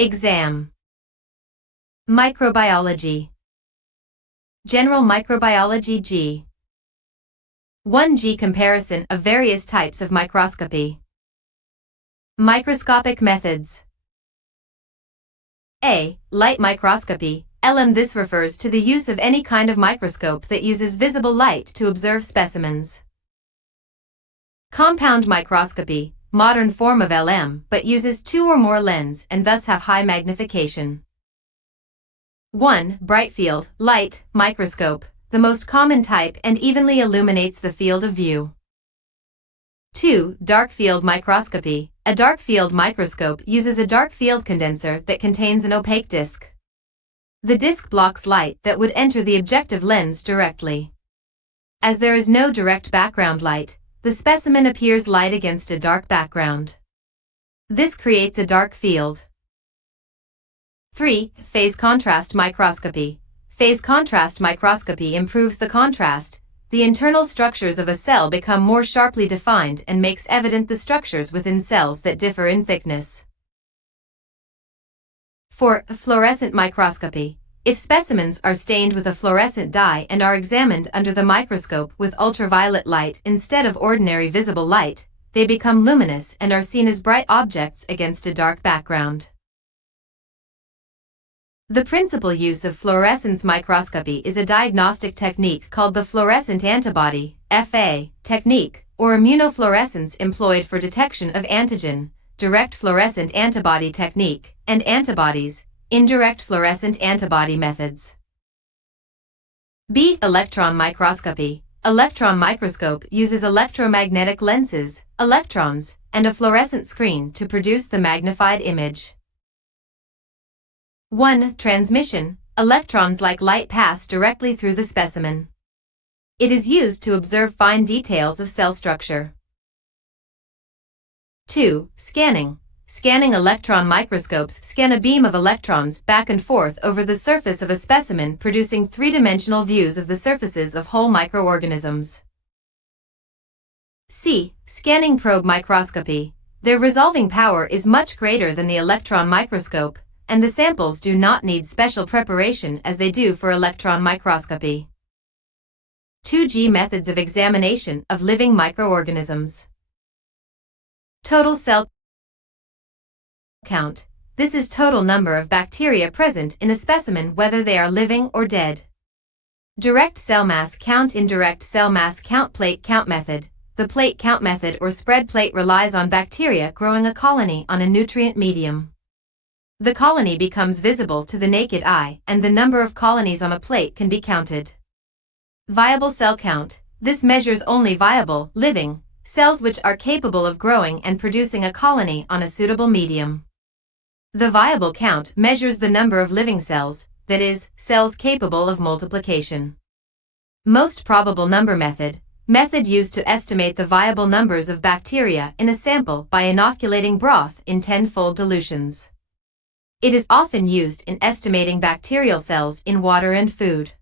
Exam. Microbiology. General microbiology G. 1G comparison of various types of microscopy. Microscopic methods. A. Light microscopy. LM. This refers to the use of any kind of microscope that uses visible light to observe specimens. Compound microscopy. Modern form of LM, but uses two or more lenses and thus have high magnification. 1. Bright field, light, microscope, the most common type and evenly illuminates the field of view. 2. Dark field microscopy. A dark field microscope uses a dark field condenser that contains an opaque disc. The disc blocks light that would enter the objective lens directly. As there is no direct background light, the specimen appears light against a dark background. This creates a dark field. 3. Phase contrast microscopy. Phase contrast microscopy improves the contrast. The internal structures of a cell become more sharply defined and makes evident the structures within cells that differ in thickness. 4. Fluorescent microscopy. If specimens are stained with a fluorescent dye and are examined under the microscope with ultraviolet light instead of ordinary visible light, they become luminous and are seen as bright objects against a dark background. The principal use of fluorescence microscopy is a diagnostic technique called the fluorescent antibody (FA) technique, or immunofluorescence employed for detection of antigen, direct fluorescent antibody technique, and antibodies, indirect fluorescent antibody methods. B. Electron microscopy. Electron microscope uses electromagnetic lenses, electrons, and a fluorescent screen to produce the magnified image. 1. Transmission. Electrons like light pass directly through the specimen. It is used to observe fine details of cell structure. 2. Scanning. Scanning electron microscopes scan a beam of electrons back and forth over the surface of a specimen, producing three-dimensional views of the surfaces of whole microorganisms. C. Scanning probe microscopy. Their resolving power is much greater than the electron microscope, and the samples do not need special preparation as they do for electron microscopy. 2G methods of examination of living microorganisms. Total cell count. This is total number of bacteria present in a specimen whether they are living or dead. Direct cell mass count. Indirect cell mass count. Plate count method. The plate count method or spread plate relies on bacteria growing a colony on a nutrient medium. The colony becomes visible to the naked eye and the number of colonies on a plate can be counted. Viable cell count. This measures only viable, living, cells which are capable of growing and producing a colony on a suitable medium. The viable count measures the number of living cells, that is, cells capable of multiplication. Most probable number method used to estimate the viable numbers of bacteria in a sample by inoculating broth in 10-fold dilutions. It is often used in estimating bacterial cells in water and food.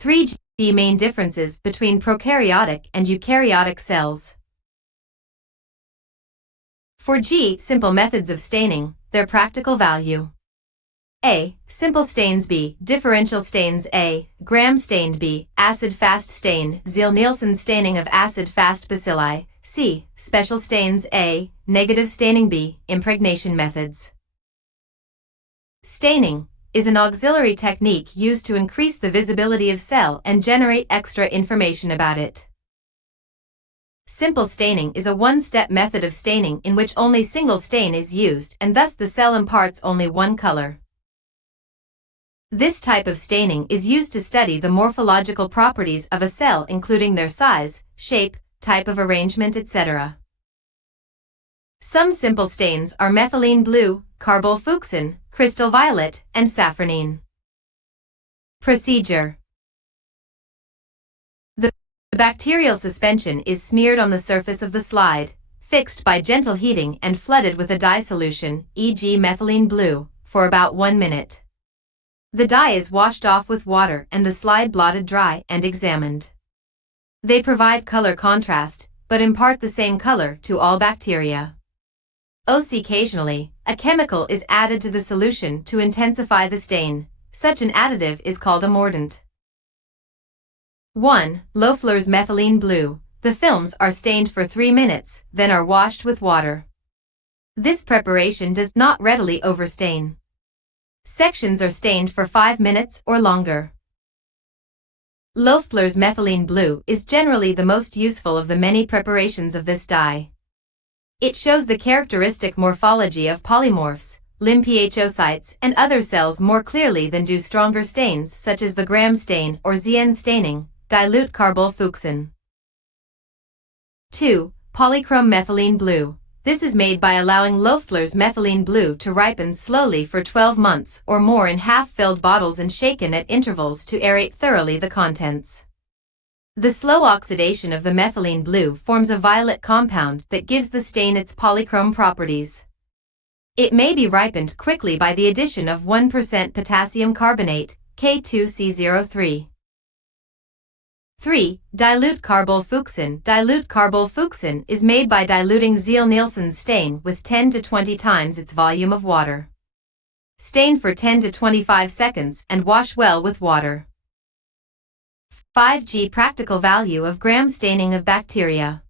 3G main differences between prokaryotic and eukaryotic cells. For G, simple methods of staining, their practical value. A. Simple stains. B. Differential stains. A. Gram-stained. B. Acid-fast stain, Ziehl-Neelsen staining of acid-fast bacilli. C. Special stains. A. Negative staining. B. Impregnation methods. Staining is an auxiliary technique used to increase the visibility of cell and generate extra information about it. Simple staining is a one-step method of staining in which only single stain is used and thus the cell imparts only one color. This type of staining is used to study the morphological properties of a cell including their size, shape, type of arrangement, etc. Some simple stains are methylene blue, carbolfuchsin, crystal violet, and safranine. Procedure. The bacterial suspension is smeared on the surface of the slide, fixed by gentle heating and flooded with a dye solution, e.g. methylene blue, for about 1 minute. The dye is washed off with water and the slide blotted dry and examined. They provide color contrast, but impart the same color to all bacteria. Occasionally, a chemical is added to the solution to intensify the stain. Such an additive is called a mordant. 1. Loeffler's methylene blue. The films are stained for 3 minutes, then are washed with water. This preparation does not readily overstain. Sections are stained for 5 minutes or longer. Loeffler's methylene blue is generally the most useful of the many preparations of this dye. It shows the characteristic morphology of polymorphs, lymphocytes, and other cells more clearly than do stronger stains such as the Gram stain or ZN staining, dilute carbol-fuchsin. 2. Polychrome methylene blue. This is made by allowing Loeffler's methylene blue to ripen slowly for 12 months or more in half-filled bottles and shaken at intervals to aerate thoroughly the contents. The slow oxidation of the methylene blue forms a violet compound that gives the stain its polychrome properties. It may be ripened quickly by the addition of 1% potassium carbonate, K2C03. 3. Dilute carbol-fuchsin. Dilute carbol-fuchsin is made by diluting Ziehl-Neelsen's stain with 10 to 20 times its volume of water. Stain for 10 to 25 seconds and wash well with water. 5G Practical value of Gram staining of bacteria.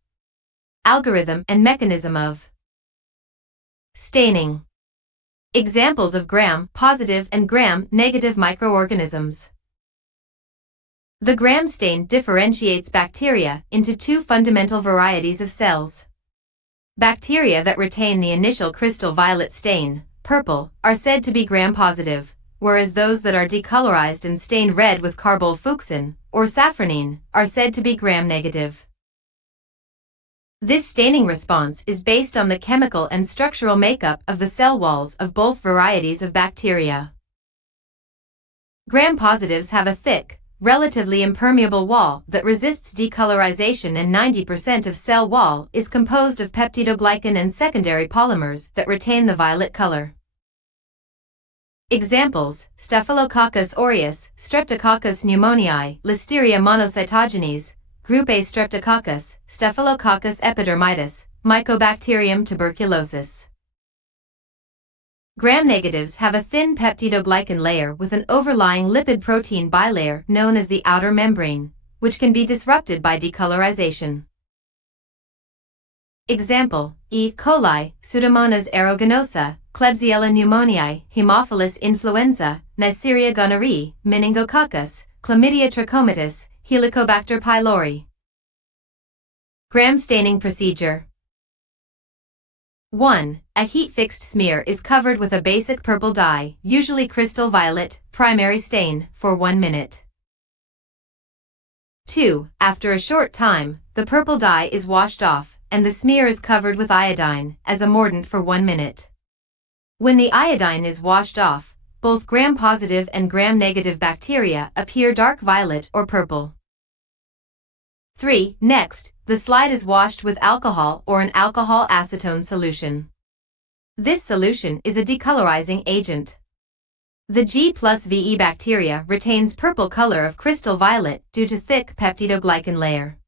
Algorithm and mechanism of staining. Examples of Gram-positive and Gram-negative microorganisms. The Gram stain differentiates bacteria into 2 fundamental varieties of cells. Bacteria that retain the initial crystal violet stain, purple, are said to be Gram-positive, whereas those that are decolorized and stained red with carbol-fuchsin, or safranine, are said to be Gram-negative. This staining response is based on the chemical and structural makeup of the cell walls of both varieties of bacteria. Gram-positives have a thick, relatively impermeable wall that resists decolorization, and 90% of cell wall is composed of peptidoglycan and secondary polymers that retain the violet color. Examples: Staphylococcus aureus, Streptococcus pneumoniae, Listeria monocytogenes, Group A Streptococcus, Staphylococcus epidermidis, Mycobacterium tuberculosis. Gram-negatives have a thin peptidoglycan layer with an overlying lipid protein bilayer known as the outer membrane, which can be disrupted by decolorization. Example: E. coli, Pseudomonas aeruginosa, Klebsiella pneumoniae, Haemophilus influenza, Neisseria gonorrhoeae, Meningococcus, Chlamydia trachomatis, Helicobacter pylori. Gram staining procedure. 1. A heat-fixed smear is covered with a basic purple dye, usually crystal violet, primary stain, for 1 minute. 2. After a short time, the purple dye is washed off, and the smear is covered with iodine, as a mordant for 1 minute. When the iodine is washed off, both Gram-positive and Gram-negative bacteria appear dark violet or purple. 3. Next, the slide is washed with alcohol or an alcohol acetone solution. This solution is a decolorizing agent. The G plus VE bacteria retains purple color of crystal violet due to thick peptidoglycan layer.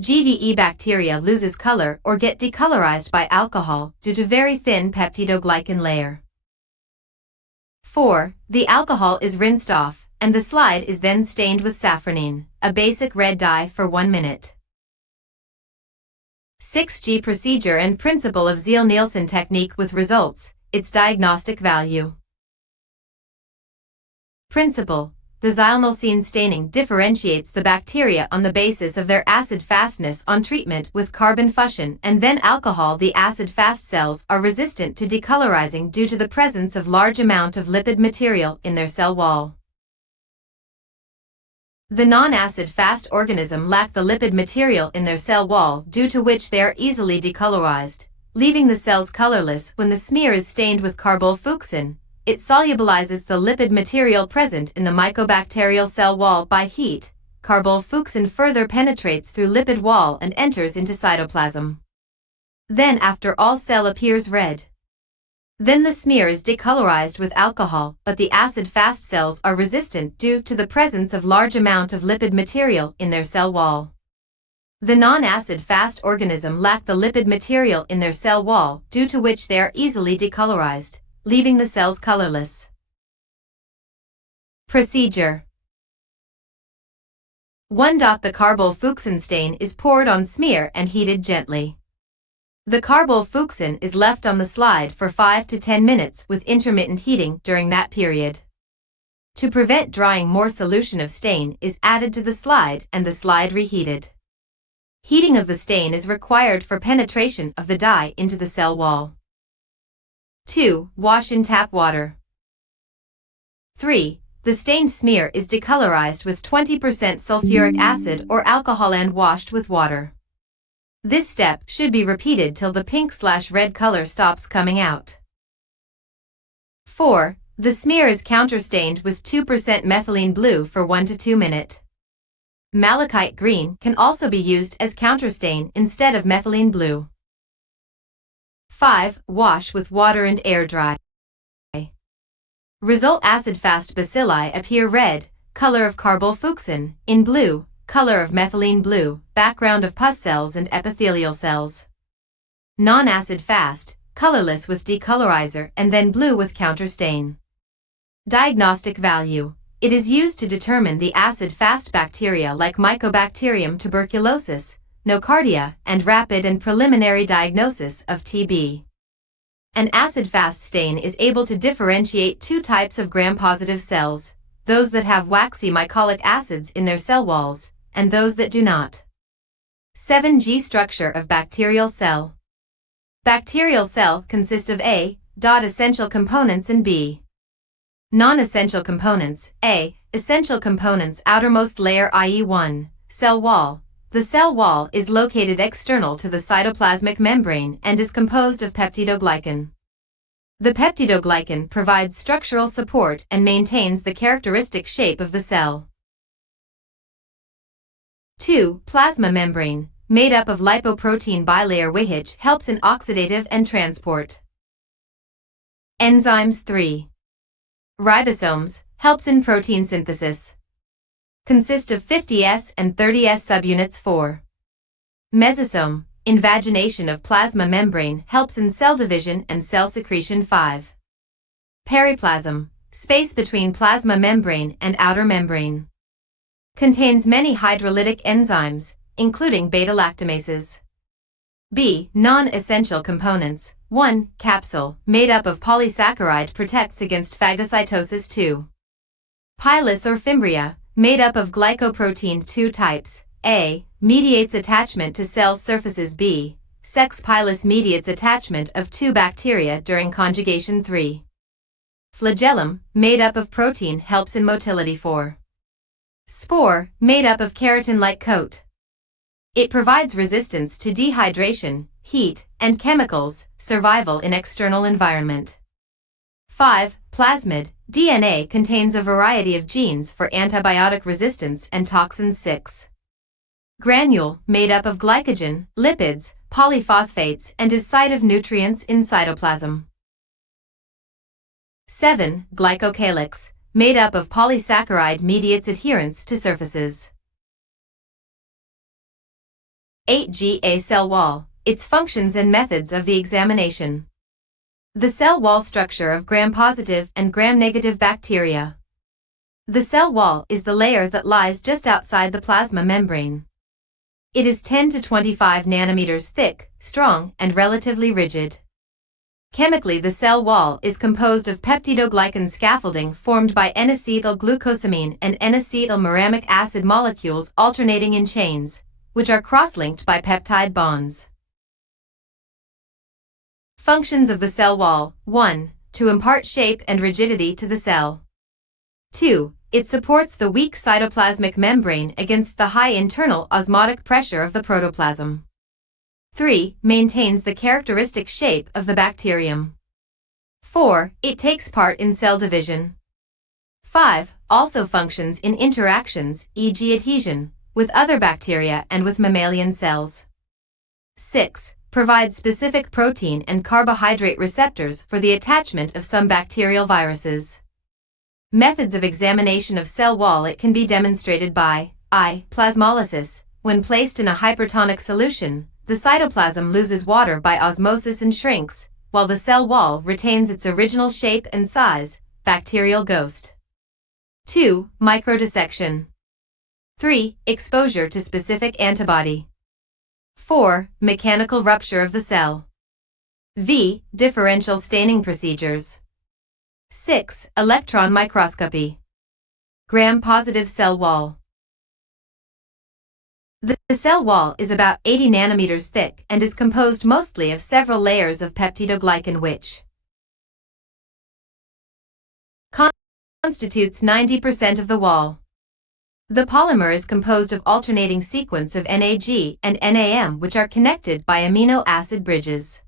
GVE bacteria loses color or get decolorized by alcohol due to very thin peptidoglycan layer. 4. The alcohol is rinsed off, and the slide is then stained with safranine, a basic red dye, for 1 minute. 6G procedure and principle of Ziehl-Neelsen technique with results, its diagnostic value. Principle: the Ziehl-Neelsen staining differentiates the bacteria on the basis of their acid fastness on treatment with carbon fusion and then alcohol. The acid-fast cells are resistant to decolorizing due to the presence of large amount of lipid material in their cell wall. The non-acid fast organism lack the lipid material in their cell wall, due to which they are easily decolorized, leaving the cells colorless. When the smear is stained with carbol-fuchsin, it solubilizes the lipid material present in the mycobacterial cell wall by heat. Carbol-fuchsin further penetrates through lipid wall and enters into cytoplasm. Then after all cell appears red. Then the smear is decolorized with alcohol, but the acid-fast cells are resistant due to the presence of large amount of lipid material in their cell wall. The non-acid fast organism lack the lipid material in their cell wall, due to which they are easily decolorized, leaving the cells colorless. Procedure 1. The carbol-fuchsin stain is poured on smear and heated gently. The carbol-fuchsin is left on the slide for 5 to 10 minutes with intermittent heating during that period. To prevent drying, more solution of stain is added to the slide and the slide reheated. Heating of the stain is required for penetration of the dye into the cell wall. 2. Wash in tap water. 3. The stained smear is decolorized with 20% sulfuric acid or alcohol and washed with water. This step should be repeated till the pink/red color stops coming out. 4. The smear is counterstained with 2% methylene blue for 1 to 2 minutes. Malachite green can also be used as counterstain instead of methylene blue. 5. Wash with water and air dry. Result: acid-fast bacilli appear red, color of carbol-fuchsin, in blue, color of methylene blue, background of pus cells and epithelial cells. Non-acid fast, colorless with decolorizer and then blue with counterstain. Diagnostic value: it is used to determine the acid-fast bacteria like Mycobacterium tuberculosis, nocardia, and rapid and preliminary diagnosis of TB. An acid-fast stain is able to differentiate two types of gram-positive cells, those that have waxy mycolic acids in their cell walls, and those that do not. 7G structure of bacterial cell. Bacterial cell consists of A. Essential components and B. Non-essential components. A. Essential components: outermost layer, i.e. 1. Cell wall. The cell wall is located external to the cytoplasmic membrane and is composed of peptidoglycan. The peptidoglycan provides structural support and maintains the characteristic shape of the cell. 2. Plasma membrane, made up of lipoprotein bilayer, which helps in oxidative and transport. Enzymes. 3. Ribosomes, helps in protein synthesis. Consist of 50S and 30S subunits. 4. Mesosome, invagination of plasma membrane, helps in cell division and cell secretion. 5. Periplasm, space between plasma membrane and outer membrane. Contains many hydrolytic enzymes, including beta-lactamases. B. Non-essential components. 1. Capsule, made up of polysaccharide, protects against phagocytosis. 2. Pilus or fimbria, made up of glycoprotein. 2 types. A. Mediates attachment to cell surfaces. B. Sex pilus mediates attachment of two bacteria during conjugation. 3. Flagellum, made up of protein, helps in motility. 4. Spore, made up of keratin-like coat. It provides resistance to dehydration, heat, and chemicals, survival in external environment. 5. Plasmid, DNA contains a variety of genes for antibiotic resistance and toxins. 6. Granule, made up of glycogen, lipids, polyphosphates, and is site of nutrients in cytoplasm. 7. Glycocalyx, made up of polysaccharide, mediates adherence to surfaces. 8Ga cell wall, its functions and methods of the examination. The cell wall structure of gram-positive and gram-negative bacteria. The cell wall is the layer that lies just outside the plasma membrane. It is 10 to 25 nanometers thick, strong, and relatively rigid. Chemically, the cell wall is composed of peptidoglycan scaffolding formed by N-acetylglucosamine and N-acetylmuramic acid molecules alternating in chains, which are cross-linked by peptide bonds. Functions of the cell wall. 1. To impart shape and rigidity to the cell. 2. It supports the weak cytoplasmic membrane against the high internal osmotic pressure of the protoplasm. 3. Maintains the characteristic shape of the bacterium. 4. It takes part in cell division. 5. Also functions in interactions, e.g. adhesion, with other bacteria and with mammalian cells. 6. Provides specific protein and carbohydrate receptors for the attachment of some bacterial viruses. Methods of examination of cell wall. It can be demonstrated by I. Plasmolysis, when placed in a hypertonic solution, the cytoplasm loses water by osmosis and shrinks, while the cell wall retains its original shape and size, bacterial ghost. 2. Microdissection. 3. Exposure to specific antibody. 4. Mechanical rupture of the cell. V. Differential staining procedures. 6. Electron microscopy. Gram-positive cell wall. The cell wall is about 80 nanometers thick and is composed mostly of several layers of peptidoglycan which constitutes 90% of the wall. The polymer is composed of alternating sequence of NAG and NAM which are connected by amino acid bridges.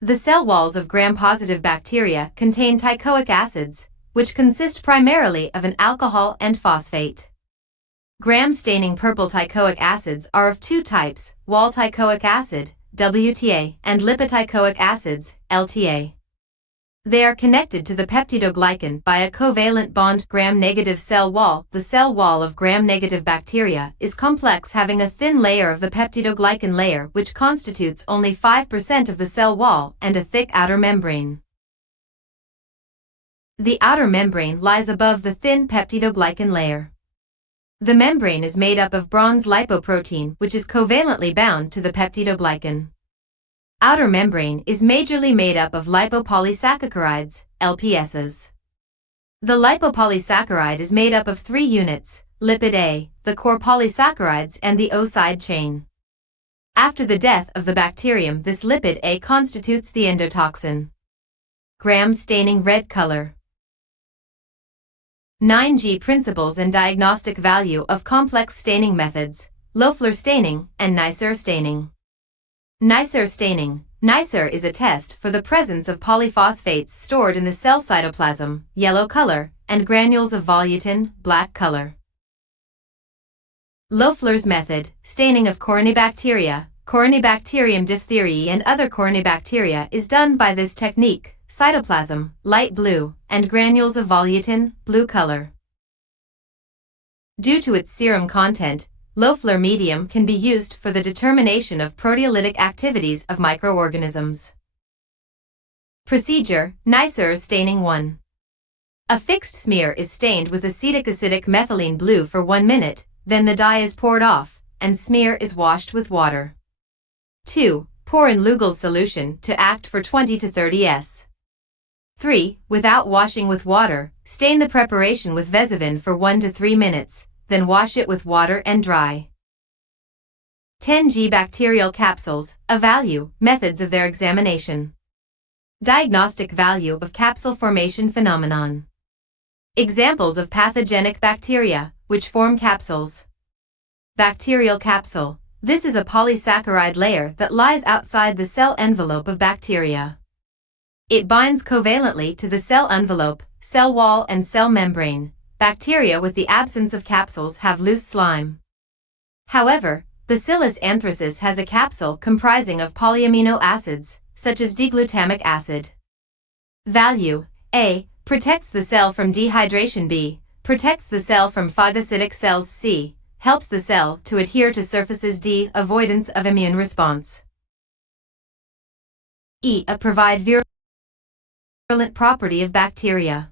The cell walls of gram-positive bacteria contain teichoic acids, which consist primarily of an alcohol and phosphate. Gram-staining purple teichoic acids are of two types, wall teichoic acid, WTA, and lipoteichoic acids, LTA. They are connected to the peptidoglycan by a covalent bond. Gram-negative cell wall. The cell wall of gram-negative bacteria is complex, having a thin layer of the peptidoglycan layer which constitutes only 5% of the cell wall and a thick outer membrane. The outer membrane lies above the thin peptidoglycan layer. The membrane is made up of bronze lipoprotein which is covalently bound to the peptidoglycan. Outer membrane is majorly made up of lipopolysaccharides, LPSs. The lipopolysaccharide is made up of three units, lipid A, the core polysaccharides and the O side chain. After the death of the bacterium, this lipid A constitutes the endotoxin. Gram staining red color. 9G principles and diagnostic value of complex staining methods, Loeffler staining and Neisser staining. Neisser staining. Neisser is a test for the presence of polyphosphates stored in the cell cytoplasm, yellow color, and granules of volutin, black color. Loeffler's method, staining of Corynebacteria, Corynebacterium diphtheriae and other Corynebacteria is done by this technique, cytoplasm, light blue, and granules of volutin, blue color. Due to its serum content, Loeffler medium can be used for the determination of proteolytic activities of microorganisms. Procedure, Neisser staining 1. A fixed smear is stained with acetic methylene blue for 1 minute, then the dye is poured off, and smear is washed with water. 2. Pour in Lugol's solution to act for 20 to 30 s. 3. Without washing with water, stain the preparation with Vesivin for 1 to 3 minutes, then wash it with water and dry. 10G bacterial capsules, a value, methods of their examination. Diagnostic value of capsule formation phenomenon. Examples of pathogenic bacteria, which form capsules. Bacterial capsule. This is a polysaccharide layer that lies outside the cell envelope of bacteria. It binds covalently to the cell envelope, cell wall and cell membrane. Bacteria with the absence of capsules have loose slime. However, Bacillus anthracis has a capsule comprising of polyamino acids, such as diglutamic acid. Value: A. Protects the cell from dehydration. B. Protects the cell from phagocytic cells. C. Helps the cell to adhere to surfaces. D. Avoidance of immune response. E. Provide virulent property of bacteria.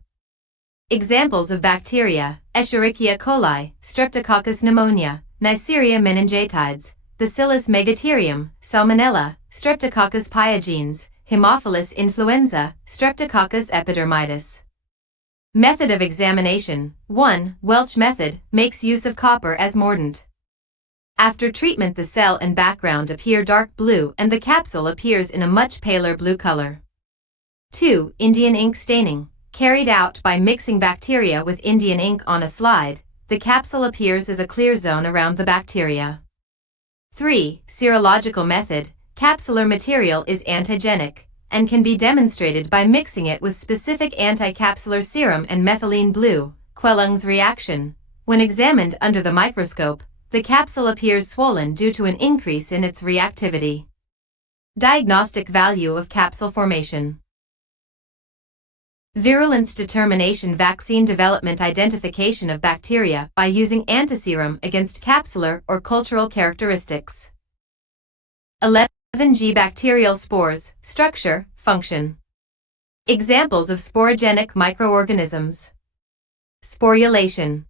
Examples of bacteria: Escherichia coli, Streptococcus pneumonia, Neisseria meningitidis, Bacillus megaterium, Salmonella, Streptococcus pyogenes, Haemophilus influenza, Streptococcus epidermidis. Method of examination. 1. Welch method makes use of copper as mordant. After treatment, the cell and background appear dark blue and the capsule appears in a much paler blue color. 2. Indian ink staining. Carried out by mixing bacteria with Indian ink on a slide, the capsule appears as a clear zone around the bacteria. 3. Serological method. Capsular material is antigenic and can be demonstrated by mixing it with specific anti-capsular serum and methylene blue, Quellung's reaction. When examined under the microscope, the capsule appears swollen due to an increase in its reactivity. Diagnostic value of capsule formation. Virulence determination vaccine development identification of bacteria by using antiserum against capsular or cultural characteristics. 11G bacterial spores, structure, function. Examples of sporogenic microorganisms. Sporulation.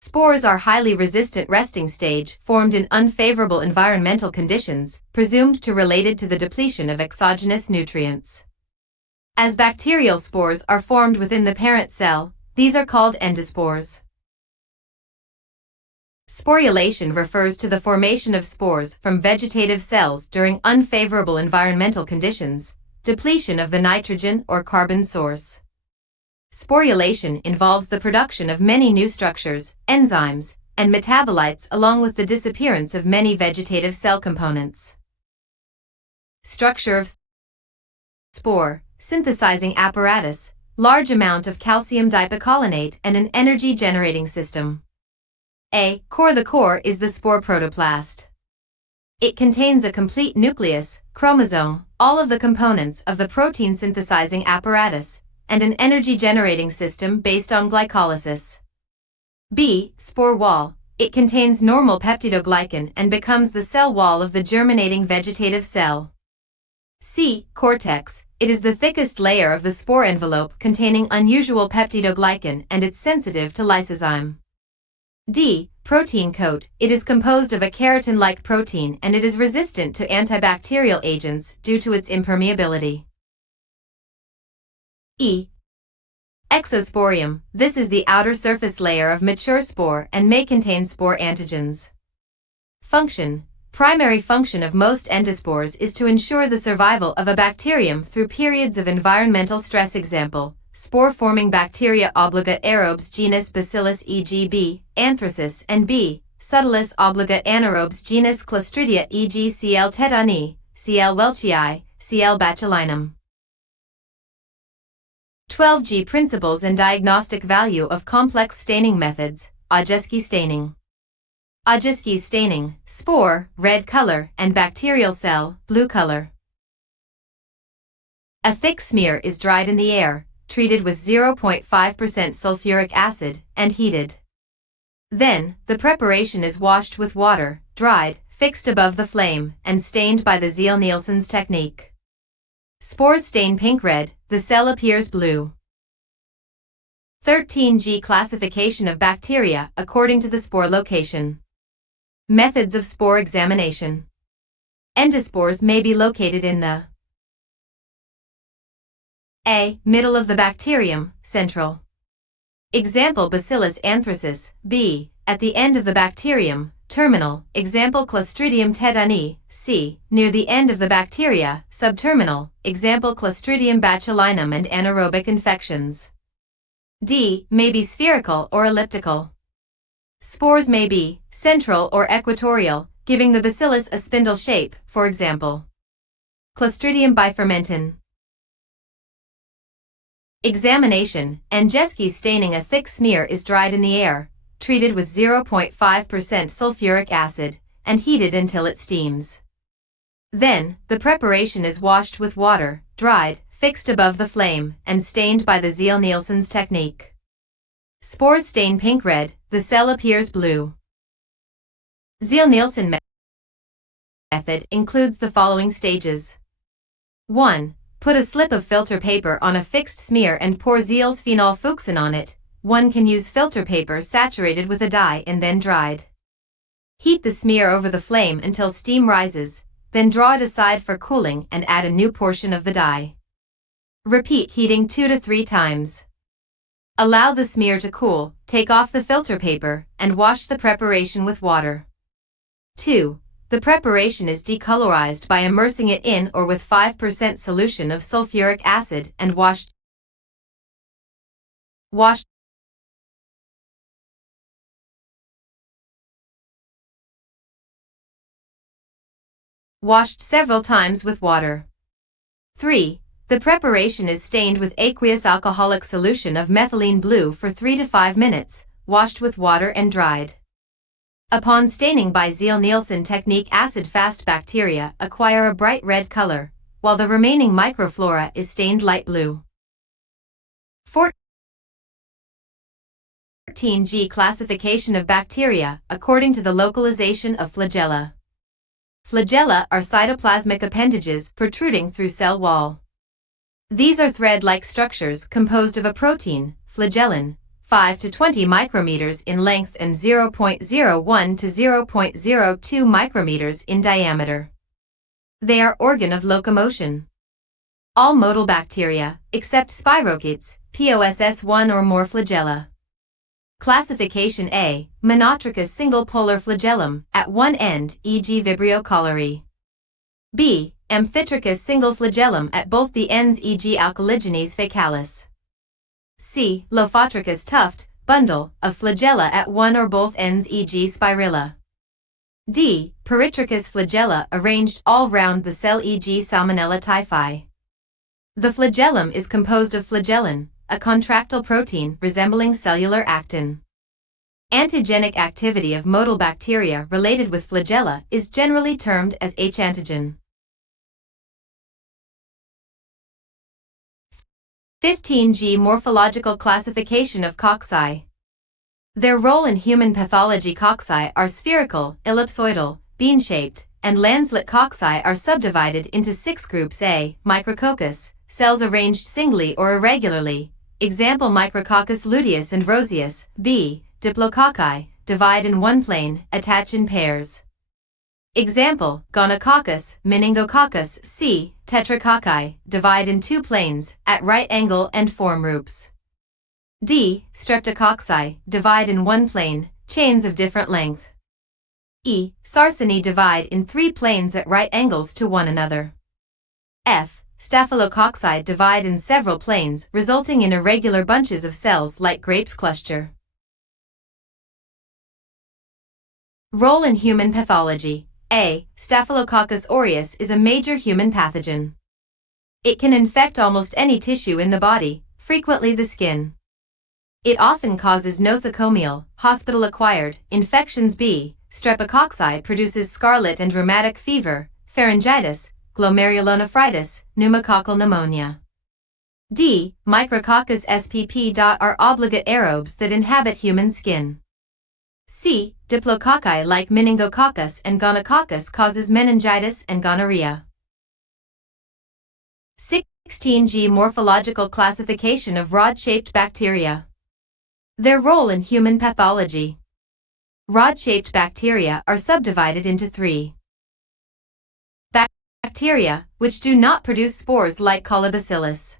Spores are highly resistant resting stage formed in unfavorable environmental conditions, presumed to related to the depletion of exogenous nutrients. As bacterial spores are formed within the parent cell, these are called endospores. Sporulation refers to the formation of spores from vegetative cells during unfavorable environmental conditions, depletion of the nitrogen or carbon source. Sporulation involves the production of many new structures, enzymes, and metabolites along with the disappearance of many vegetative cell components. Structure of spore, synthesizing apparatus, large amount of calcium dipicolinate and an energy-generating system. A. Core. The core is the spore protoplast. It contains a complete nucleus, chromosome, all of the components of the protein synthesizing apparatus, and an energy-generating system based on glycolysis. B. Spore wall. It contains normal peptidoglycan and becomes the cell wall of the germinating vegetative cell. C. Cortex. It is the thickest layer of the spore envelope containing unusual peptidoglycan and it's sensitive to lysozyme. D. Protein coat. It is composed of a keratin-like protein and it is resistant to antibacterial agents due to its impermeability. E. Exosporium. This is the outer surface layer of mature spore and may contain spore antigens. Function. Primary function of most endospores is to ensure the survival of a bacterium through periods of environmental stress. Example, spore-forming bacteria obligate aerobes genus Bacillus e.g. B. anthracis and B. subtilis obligate anaerobes genus Clostridia e.g. Cl. tetani, Cl. welchii, Cl. botulinum. 12G principles and diagnostic value of complex staining methods. Ojeski staining. Ojeski staining, spore, red color, and bacterial cell, blue color. A thick smear is dried in the air, treated with 0.5% sulfuric acid, and heated. Then, the preparation is washed with water, dried, fixed above the flame, and stained by the Ziehl-Neelsen's technique. Spores stain pink-red, the cell appears blue. 13G classification of bacteria according to the spore location. Methods of spore examination. Endospores may be located in the A. Middle of the bacterium, central. Example Bacillus anthracis, B. At the end of the bacterium, terminal. Example Clostridium tetani, C. Near the end of the bacteria, subterminal. Example Clostridium botulinum and anaerobic infections. D. May be spherical or elliptical. Spores may be central or equatorial, giving the bacillus a spindle shape, for example. Clostridium bifermentin. Examination. Ojeski staining. A thick smear is dried in the air, treated with 0.5% sulfuric acid, and heated until it steams. Then, the preparation is washed with water, dried, fixed above the flame, and stained by the Ziehl-Neelsen's technique. Spores stain pink-red, the cell appears blue. Ziehl-Neelsen method includes the following stages. 1. Put a slip of filter paper on a fixed smear and pour Ziehl's phenol fuchsin on it. One can use filter paper saturated with a dye and then dried. Heat the smear over the flame until steam rises, then draw it aside for cooling and add a new portion of the dye. Repeat heating 2 to 3 times. Allow the smear to cool, take off the filter paper, and wash the preparation with water. 2. The preparation is decolorized by immersing it in or with 5% solution of sulfuric acid and washed several times with water. 3. The preparation is stained with aqueous alcoholic solution of methylene blue for 3 to 5 minutes, washed with water and dried. Upon staining by Ziehl-Neelsen technique, acid-fast bacteria acquire a bright red color, while the remaining microflora is stained light blue. 14G classification of bacteria according to the localization of flagella. Flagella are cytoplasmic appendages protruding through cell wall. These are thread-like structures composed of a protein, flagellin, 5 to 20 micrometers in length and 0.01 to 0.02 micrometers in diameter. They are organ of locomotion. All motile bacteria, except spirochetes, possess one or more flagella. Classification A, Monotrichous single polar flagellum, at one end, e.g. Vibrio cholerae. B, Amphitrichous single flagellum at both the ends, e.g. Alcaligenes faecalis. C, Lophotrichous tuft, bundle, of flagella at one or both ends, e.g. Spirilla. D, Peritrichous flagella arranged all round the cell, e.g. Salmonella typhi. The flagellum is composed of flagellin, a contractile protein resembling cellular actin. Antigenic activity of motile bacteria related with flagella is generally termed as H-antigen. 15G morphological classification of cocci. Their role in human pathology. Cocci are spherical, ellipsoidal, bean-shaped, and lancelet cocci are subdivided into 6 groups. A, Micrococcus, cells arranged singly or irregularly. Example Micrococcus luteus and roseus. B, Diplococci, divide in one plane, attach in pairs. Example Gonococcus, Meningococcus. C, Tetracocci, divide in 2 planes, at right angle and form roops. D, Streptococci, divide in one plane, chains of different length. E, Sarcinae, divide in 3 planes at right angles to one another. F, Staphylococci, divide in several planes, resulting in irregular bunches of cells like grapes cluster. Role in human pathology. A, Staphylococcus aureus is a major human pathogen. It can infect almost any tissue in the body, frequently the skin. It often causes nosocomial, hospital-acquired, infections. B, Streptococci produces scarlet and rheumatic fever, pharyngitis, glomerulonephritis, pneumococcal pneumonia. D, Micrococcus spp. Are obligate aerobes that inhabit human skin. C, Diplococci like Meningococcus and Gonococcus causes meningitis and gonorrhea. 16G morphological classification of rod-shaped bacteria. Their role in human pathology. Rod-shaped bacteria are subdivided into 3. Bacteria, which do not produce spores like Colobacillus.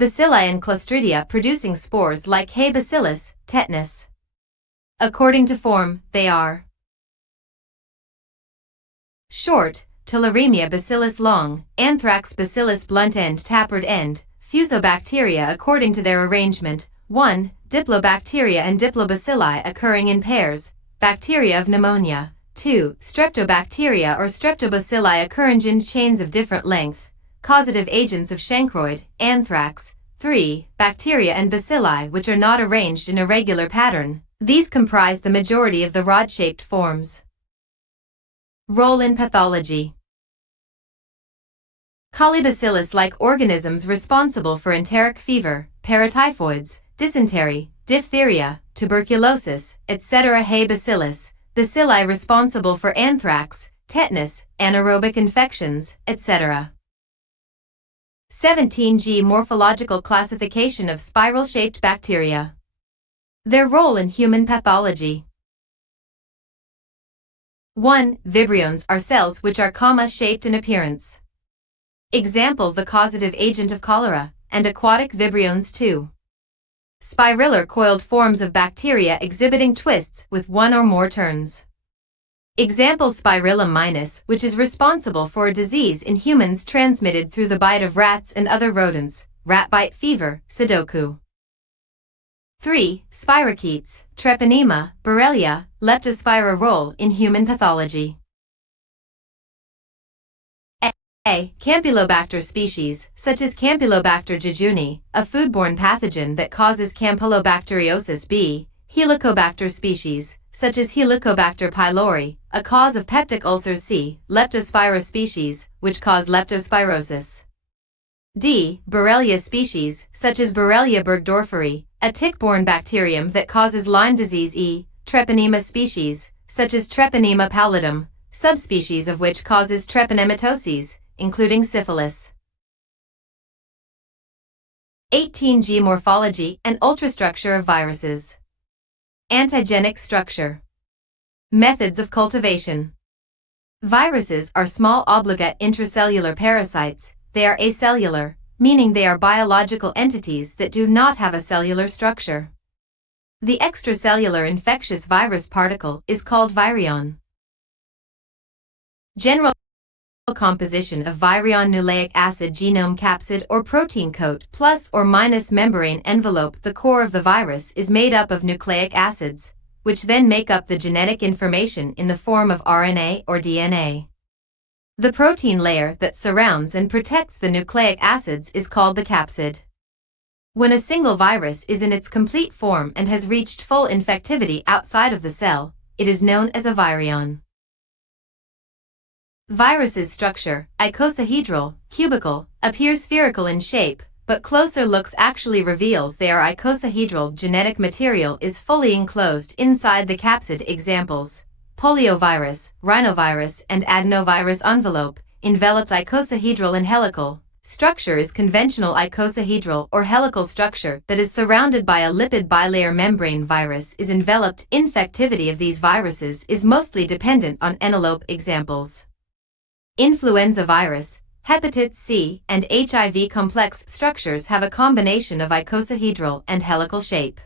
Bacilli and Clostridia producing spores like Hay bacillus, tetanus. According to form, they are short, Tularemia bacillus long, Anthrax bacillus blunt end tapered end, Fusobacteria according to their arrangement, 1. Diplobacteria and Diplobacilli occurring in pairs, bacteria of pneumonia, 2. Streptobacteria or Streptobacilli occurring in chains of different length, causative agents of chancroid, anthrax, 3. Bacteria and bacilli which are not arranged in a regular pattern. These comprise the majority of the rod-shaped forms. Role in pathology. Colibacillus-like organisms responsible for enteric fever, paratyphoids, dysentery, diphtheria, tuberculosis, etc. Hay bacillus, bacilli responsible for anthrax, tetanus, anaerobic infections, etc. 17G morphological classification of spiral-shaped bacteria. Their role in human pathology. 1. Vibriones are cells which are comma-shaped in appearance. Example the causative agent of cholera, and aquatic vibriones. 2. Spiralar coiled forms of bacteria exhibiting twists with one or more turns. Example Spirillum minus, which is responsible for a disease in humans transmitted through the bite of rats and other rodents, rat bite fever, Sudoku. 3. Spirochetes, Treponema, Borrelia, Leptospira. Role in human pathology. A. Campylobacter species, such as Campylobacter jejuni, a foodborne pathogen that causes campylobacteriosis. B. Helicobacter species, such as Helicobacter pylori, a cause of peptic ulcers. C. Leptospira species, which cause leptospirosis. D. Borrelia species, such as Borrelia burgdorferi, a tick-borne bacterium that causes Lyme disease. E. Treponema species, such as Treponema pallidum, subspecies of which causes treponematoses, including syphilis. 18G. Morphology and ultrastructure of viruses. Antigenic structure. Methods of cultivation. Viruses are small obligate intracellular parasites. They are acellular, meaning they are biological entities that do not have a cellular structure. The extracellular infectious virus particle is called virion. General composition of virion: nucleic acid, genome, capsid or protein coat, plus or minus membrane envelope. The core of the virus is made up of nucleic acids, which then make up the genetic information in the form of RNA or DNA. The protein layer that surrounds and protects the nucleic acids is called the capsid. When a single virus is in its complete form and has reached full infectivity outside of the cell, it is known as a virion. Virus's structure, icosahedral, cubical, appears spherical in shape, but closer looks actually reveals they are icosahedral. Genetic material is fully enclosed inside the capsid. Examples: poliovirus, rhinovirus and adenovirus. Envelope, enveloped icosahedral and helical. Structure is conventional icosahedral or helical structure that is surrounded by a lipid bilayer membrane. Virus is enveloped. Infectivity of these viruses is mostly dependent on envelope. Examples: influenza virus, hepatitis C, and HIV. Complex structures have a combination of icosahedral and helical shape.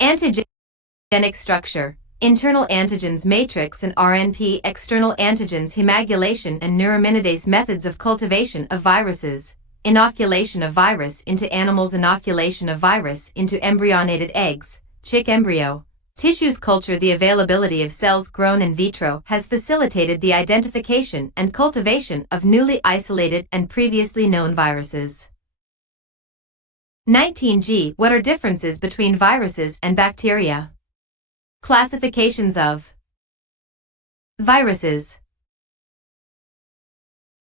Antigenic structure, internal antigens matrix and RNP. External antigens hemagulation and neuraminidase. Methods of cultivation of viruses: inoculation of virus into animals, inoculation of virus into embryonated eggs, chick embryo, tissues culture. The availability of cells grown in vitro has facilitated the identification and cultivation of newly isolated and previously known viruses. 19G. What are differences between viruses and bacteria? Classifications of viruses.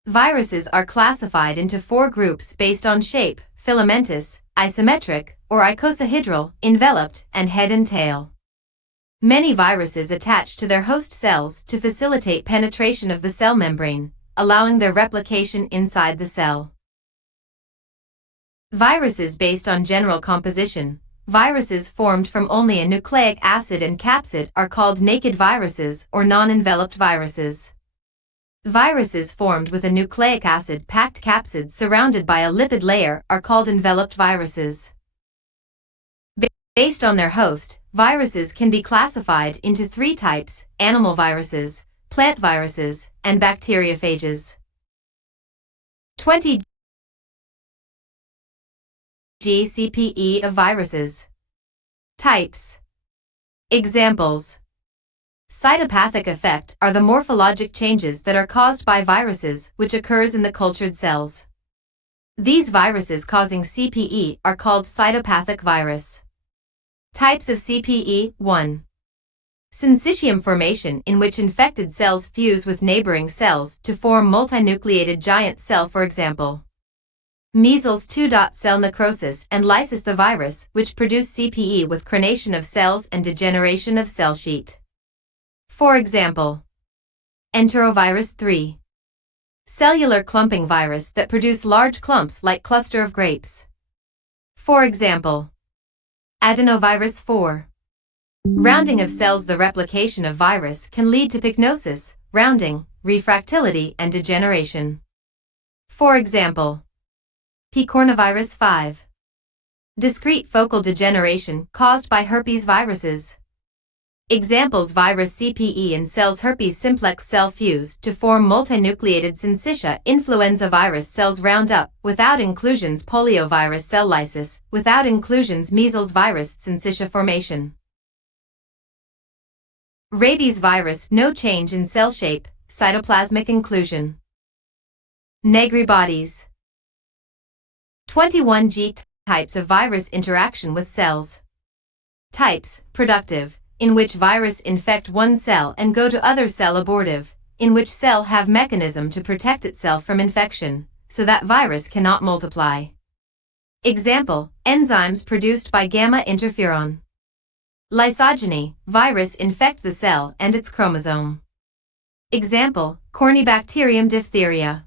Viruses are classified into 4 groups based on shape: filamentous, isometric, or icosahedral, enveloped, and head and tail. Many viruses attach to their host cells to facilitate penetration of the cell membrane, allowing their replication inside the cell. Viruses based on general composition. Viruses formed from only a nucleic acid and capsid are called naked viruses or non-enveloped viruses. Viruses formed with a nucleic acid-packed capsid surrounded by a lipid layer are called enveloped viruses. Based on their host, viruses can be classified into 3 types: animal viruses, plant viruses, and bacteriophages. 20G. CPE of viruses. Types. Examples: cytopathic effect are the morphologic changes that are caused by viruses which occurs in the cultured cells. These viruses causing CPE are called cytopathic virus. Types of CPE. 1. Syncytium formation, in which infected cells fuse with neighboring cells to form multinucleated giant cell. For example, measles. 2. Cell necrosis and lysis, the virus which produce CPE with crenation of cells and degeneration of cell sheet. For example, enterovirus. 3. Cellular clumping virus that produce large clumps like cluster of grapes. For example, adenovirus. 4. Rounding of cells. The replication of virus can lead to pycnosis, rounding, refractility, and degeneration. For example, picornavirus. 5. Discrete focal degeneration caused by herpes viruses. Examples: virus CPE in cells, herpes simplex cell fuse to form multinucleated syncytia. Influenza virus cells round up without inclusions. Poliovirus cell lysis without inclusions. Measles virus syncytia formation. Rabies virus no change in cell shape, cytoplasmic inclusion. Negri bodies. 21G. Types of virus interaction with cells. Types: productive, in which virus infect one cell and go to other cell. Abortive, in which cell have mechanism to protect itself from infection, so that virus cannot multiply. Example: enzymes produced by gamma interferon. Lysogeny, virus infect the cell and its chromosome. Example: Corynebacterium diphtheria.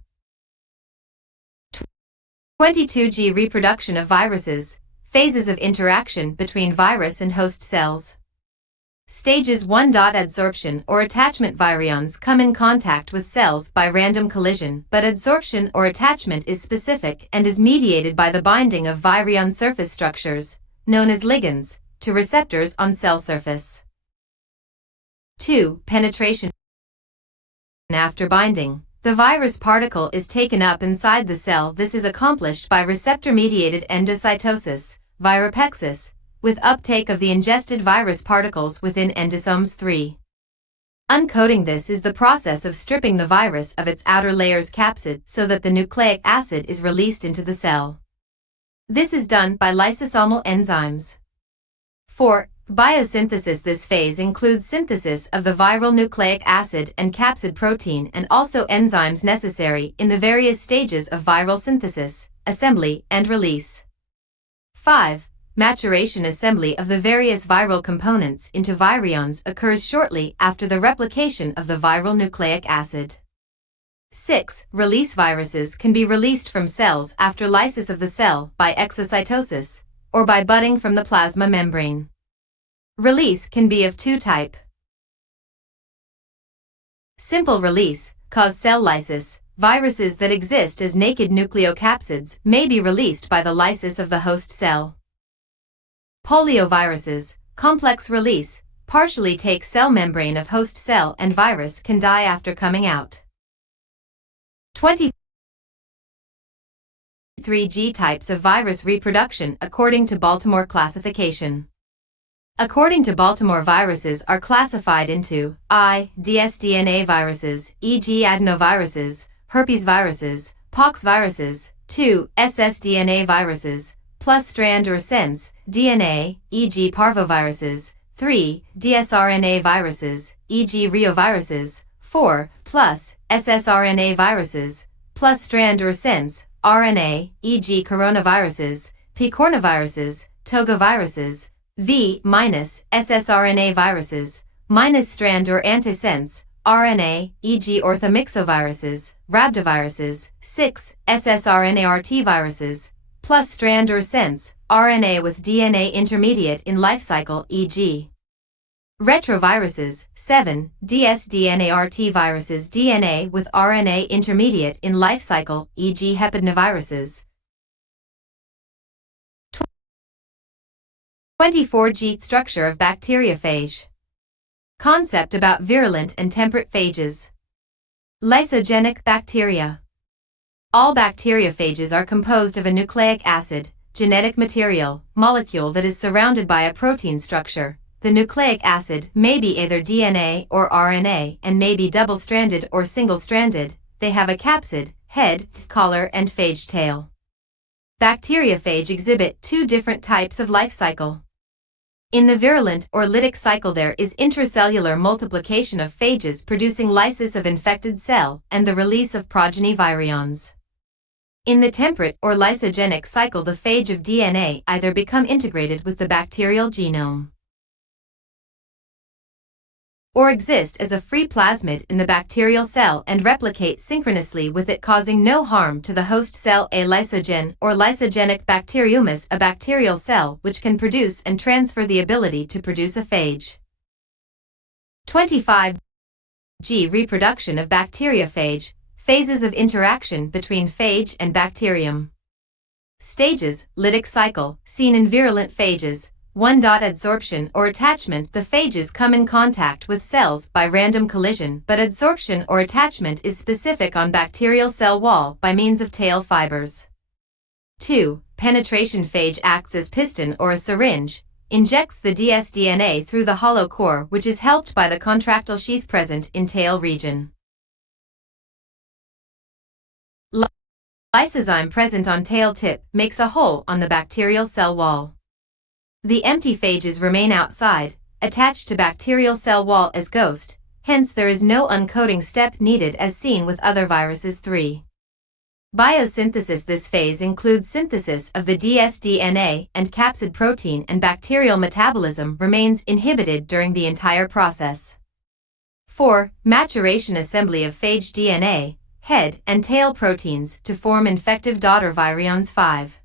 22G reproduction of viruses, phases of interaction between virus and host cells. Stages 1. Adsorption or attachment: virions come in contact with cells by random collision, but adsorption or attachment is specific and is mediated by the binding of virion surface structures, known as ligands, to receptors on cell surface. 2. Penetration. After binding, the virus particle is taken up inside the cell. This is accomplished by receptor-mediated endocytosis, viropexis, with uptake of the ingested virus particles within endosomes. 3. Uncoating. This is the process of stripping the virus of its outer layer's capsid so that the nucleic acid is released into the cell. This is done by lysosomal enzymes. 4. Biosynthesis. This phase includes synthesis of the viral nucleic acid and capsid protein and also enzymes necessary in the various stages of viral synthesis, assembly, and release. 5. Maturation. Assembly of the various viral components into virions occurs shortly after the replication of the viral nucleic acid. 6. Release. Viruses can be released from cells after lysis of the cell by exocytosis, or by budding from the plasma membrane. Release can be of two types. Simple release, cause cell lysis. Viruses that exist as naked nucleocapsids may be released by the lysis of the host cell. Polioviruses, complex release, partially take cell membrane of host cell and virus can die after coming out. 23G types of virus reproduction according to Baltimore classification. According to Baltimore, viruses are classified into I. dsDNA viruses, e.g. adenoviruses, herpes viruses, pox viruses; 2. ssDNA viruses, plus strand or sense DNA, e.g. parvoviruses; 3. dsRNA viruses, e.g. reoviruses; 4. plus ssRNA viruses, plus strand or sense RNA, e.g. coronaviruses, picornaviruses, togoviruses; V- ssRNA viruses, minus strand or antisense RNA, e.g. orthomyxoviruses, rhabdoviruses; 6. ssRNA-RT viruses, plus strand or sense RNA with DNA intermediate in life cycle, e.g. retroviruses; 7. dsDNA-RT viruses, DNA with RNA intermediate in life cycle, e.g. hepatinoviruses. 24G structure of bacteriophage. Concept about virulent and temperate phages. Lysogenic bacteria. All bacteriophages are composed of a nucleic acid, genetic material, molecule that is surrounded by a protein structure. The nucleic acid may be either DNA or RNA and may be double-stranded or single-stranded. They have a capsid, head, collar, and phage tail. Bacteriophage exhibit two different types of life cycle. In the virulent or lytic cycle, there is intracellular multiplication of phages producing lysis of infected cell and the release of progeny virions. In the temperate or lysogenic cycle, the phage of DNA either become integrated with the bacterial genome or exist as a free plasmid in the bacterial cell and replicate synchronously with it, causing no harm to the host cell. A lysogen or lysogenic bacterium is a bacterial cell which can produce and transfer the ability to produce a phage. 25G reproduction of bacteriophage, phases of interaction between phage and bacterium. Stages: lytic cycle, seen in virulent phages. 1. Adsorption or attachment. The phages come in contact with cells by random collision, but adsorption or attachment is specific on bacterial cell wall by means of tail fibers. 2. Penetration. Phage acts as piston or a syringe, injects the dsDNA through the hollow core, which is helped by the contractile sheath present in tail region. Lysozyme present on tail tip makes a hole on the bacterial cell wall. The empty phages remain outside, attached to bacterial cell wall as ghost, hence there is no uncoating step needed as seen with other viruses. 3. Biosynthesis. This phase includes synthesis of the dsDNA and capsid protein, and bacterial metabolism remains inhibited during the entire process. 4. Maturation. Assembly of phage DNA, head and tail proteins to form infective daughter virions. 5.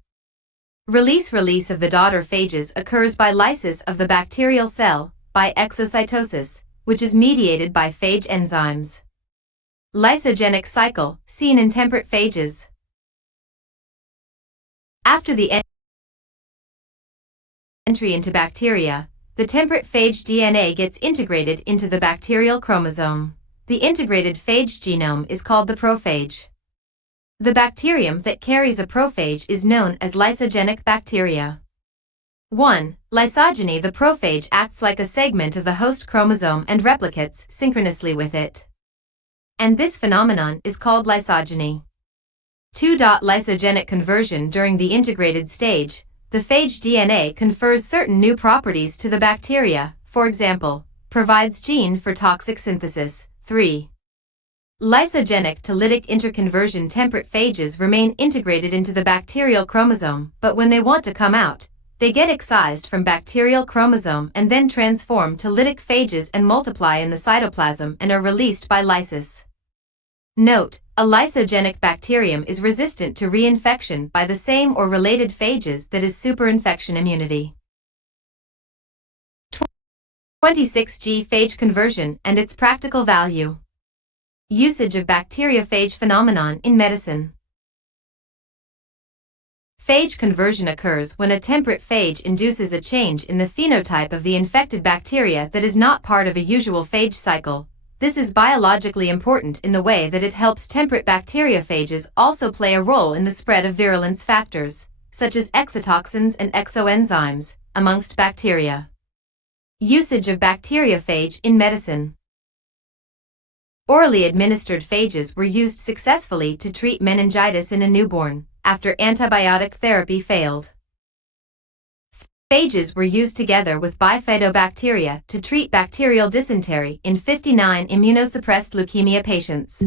Release of the daughter phages occurs by lysis of the bacterial cell, by exocytosis, which is mediated by phage enzymes. Lysogenic cycle, seen in temperate phages. After the entry into bacteria, the temperate phage DNA gets integrated into the bacterial chromosome. The integrated phage genome is called the prophage. The bacterium that carries a prophage is known as lysogenic bacteria. 1. Lysogeny. The prophage acts like a segment of the host chromosome and replicates synchronously with it, and this phenomenon is called lysogeny. 2. Lysogenic conversion. During the integrated stage, the phage DNA confers certain new properties to the bacteria, for example, provides gene for toxic synthesis. 3. Lysogenic to lytic interconversion. Temperate phages remain integrated into the bacterial chromosome, but when they want to come out, they get excised from bacterial chromosome and then transform to lytic phages and multiply in the cytoplasm and are released by lysis. Note: a lysogenic bacterium is resistant to reinfection by the same or related phages that is superinfection immunity. 26G. Phage conversion and its practical value. Usage of bacteriophage phenomenon in medicine. Phage conversion occurs when a temperate phage induces a change in the phenotype of the infected bacteria that is not part of a usual phage cycle. This is biologically important in the way that it helps temperate bacteriophages also play a role in the spread of virulence factors, such as exotoxins and exoenzymes, amongst bacteria. Usage of bacteriophage in medicine. Orally administered phages were used successfully to treat meningitis in a newborn, after antibiotic therapy failed. Phages were used together with bifidobacteria to treat bacterial dysentery in 59 immunosuppressed leukemia patients.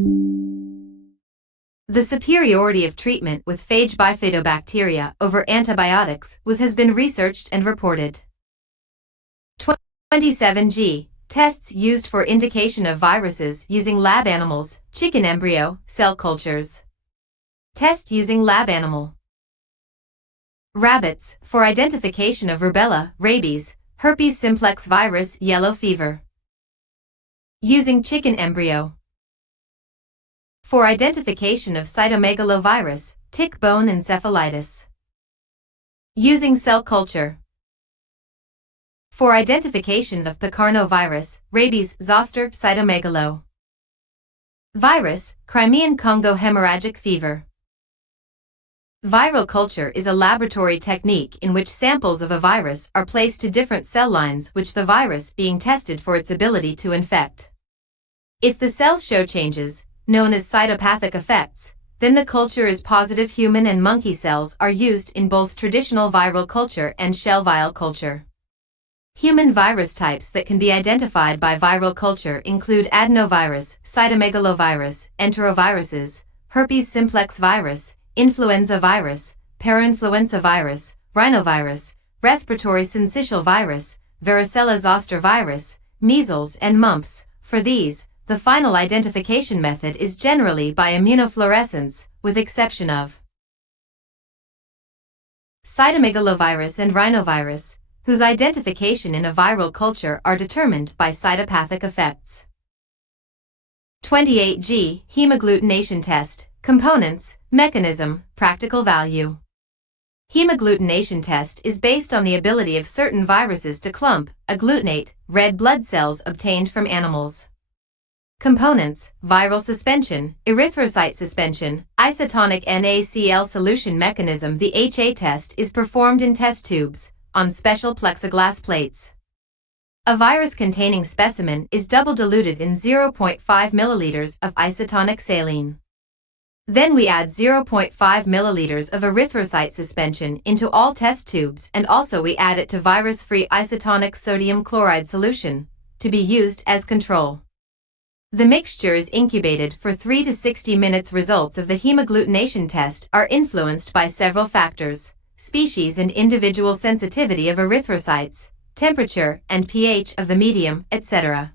The superiority of treatment with phage bifidobacteria over antibiotics has been researched and reported. 27G. Tests used for indication of viruses using lab animals, chicken embryo, cell cultures. Test using lab animal. Rabbits, for identification of rubella, rabies, herpes simplex virus, yellow fever. Using chicken embryo. For identification of cytomegalovirus, tick-bone encephalitis. Using cell culture. For identification of picornovirus, rabies, zoster, cytomegalo. Virus, Crimean Congo hemorrhagic fever. Viral culture is a laboratory technique in which samples of a virus are placed to different cell lines, which the virus being tested for its ability to infect. If the cells show changes, known as cytopathic effects, then the culture is positive. Human and monkey cells are used in both traditional viral culture and shell vial culture. Human virus types that can be identified by viral culture include adenovirus, cytomegalovirus, enteroviruses, herpes simplex virus, influenza virus, parainfluenza virus, rhinovirus, respiratory syncytial virus, varicella zoster virus, measles and mumps. For these, the final identification method is generally by immunofluorescence, with exception of cytomegalovirus and rhinovirus, whose identification in a viral culture are determined by cytopathic effects. 28G. Hemagglutination test. Components, mechanism, practical value. Hemagglutination test is based on the ability of certain viruses to clump, agglutinate, red blood cells obtained from animals. Components, viral suspension, erythrocyte suspension, isotonic NaCl solution. Mechanism. The HA test is performed in test tubes, on special plexiglass plates. A virus-containing specimen is double diluted in 0.5 milliliters of isotonic saline. Then we add 0.5 milliliters of erythrocyte suspension into all test tubes, and also we add it to virus-free isotonic sodium chloride solution to be used as control. The mixture is incubated for 3 to 60 minutes. Results of the hemagglutination test are influenced by several factors: species and individual sensitivity of erythrocytes, temperature and pH of the medium, etc.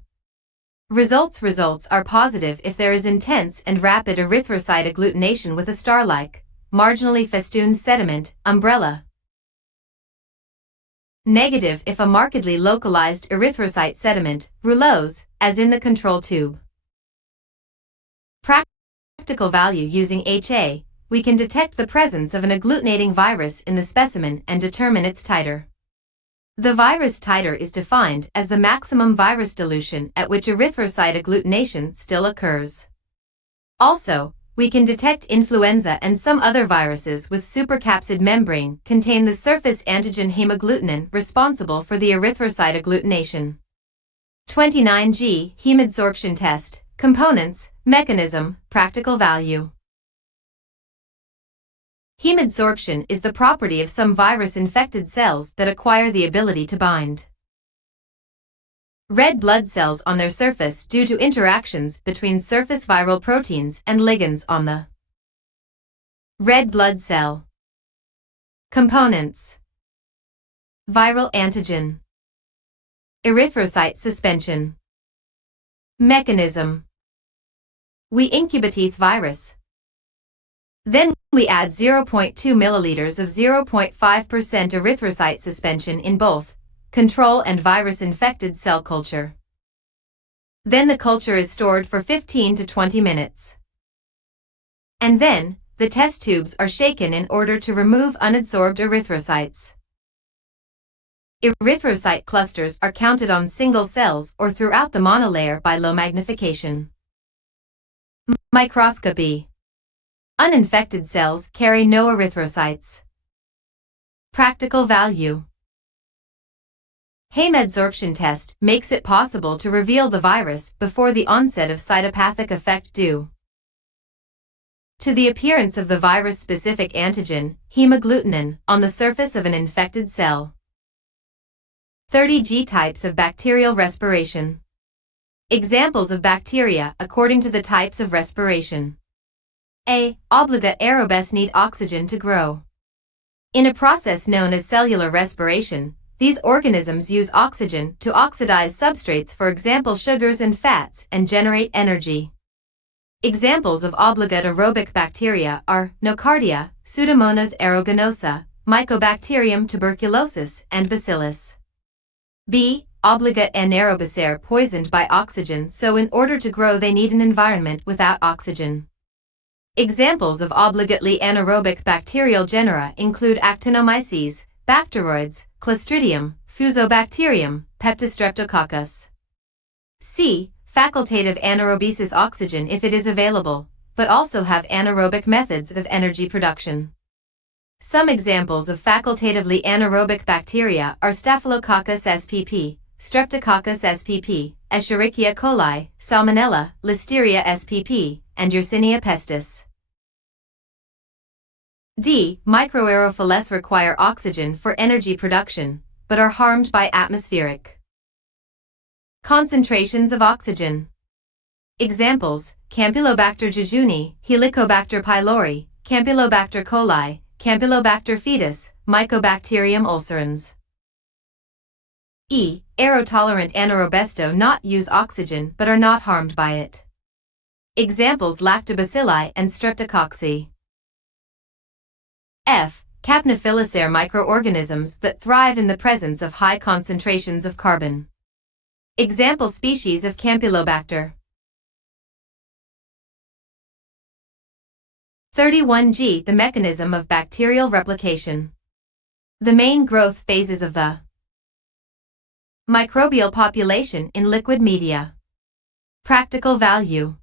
Results are positive if there is intense and rapid erythrocyte agglutination with a star-like, marginally festooned sediment umbrella. Negative if a markedly localized erythrocyte sediment rouleaus, as in the control tube. Practical value: using HA, we can detect the presence of an agglutinating virus in the specimen and determine its titer. The virus titer is defined as the maximum virus dilution at which erythrocyte agglutination still occurs. Also, we can detect influenza and some other viruses with supercapsid membrane contain the surface antigen hemagglutinin responsible for the erythrocyte agglutination. 29G Hemadsorption test: components, mechanism, practical value. Hemadsorption is the property of some virus-infected cells that acquire the ability to bind red blood cells on their surface due to interactions between surface viral proteins and ligands on the red blood cell. Components: viral antigen, erythrocyte suspension. Mechanism: we incubate virus. Then we add 0.2 milliliters of 0.5% erythrocyte suspension in both control and virus-infected cell culture. Then the culture is stored for 15 to 20 minutes. And then, the test tubes are shaken in order to remove unadsorbed erythrocytes. Erythrocyte clusters are counted on single cells or throughout the monolayer by low magnification microscopy. Uninfected cells carry no erythrocytes. Practical value: hemadsorption test makes it possible to reveal the virus before the onset of cytopathic effect due to the appearance of the virus-specific antigen, hemagglutinin, on the surface of an infected cell. 30G Types of bacterial respiration. Examples of bacteria according to the types of respiration. A. Obligate aerobes need oxygen to grow. In a process known as cellular respiration, these organisms use oxygen to oxidize substrates, for example sugars and fats, and generate energy. Examples of obligate aerobic bacteria are Nocardia, Pseudomonas aeruginosa, Mycobacterium tuberculosis, and Bacillus. B. Obligate anaerobics are poisoned by oxygen, so in order to grow they need an environment without oxygen. Examples of obligately anaerobic bacterial genera include Actinomyces, Bacteroids, Clostridium, Fusobacterium, Peptostreptococcus. C. Facultative anaerobesis: oxygen if it is available, but also have anaerobic methods of energy production. Some examples of facultatively anaerobic bacteria are Staphylococcus spp, Streptococcus spp, Escherichia coli, Salmonella, Listeria spp, and Yersinia pestis. D. Microaerophilus require oxygen for energy production, but are harmed by atmospheric concentrations of oxygen. Examples: Campylobacter jejuni, Helicobacter pylori, Campylobacter coli, Campylobacter foetus, Mycobacterium ulcerans. E. Aerotolerant anaerobes do not use oxygen but are not harmed by it. Examples: Lactobacilli and Streptococci. F. Capnophilus are microorganisms that thrive in the presence of high concentrations of carbon. Example species of Campylobacter. 31G. The mechanism of bacterial replication. The main growth phases of the microbial population in liquid media. Practical value.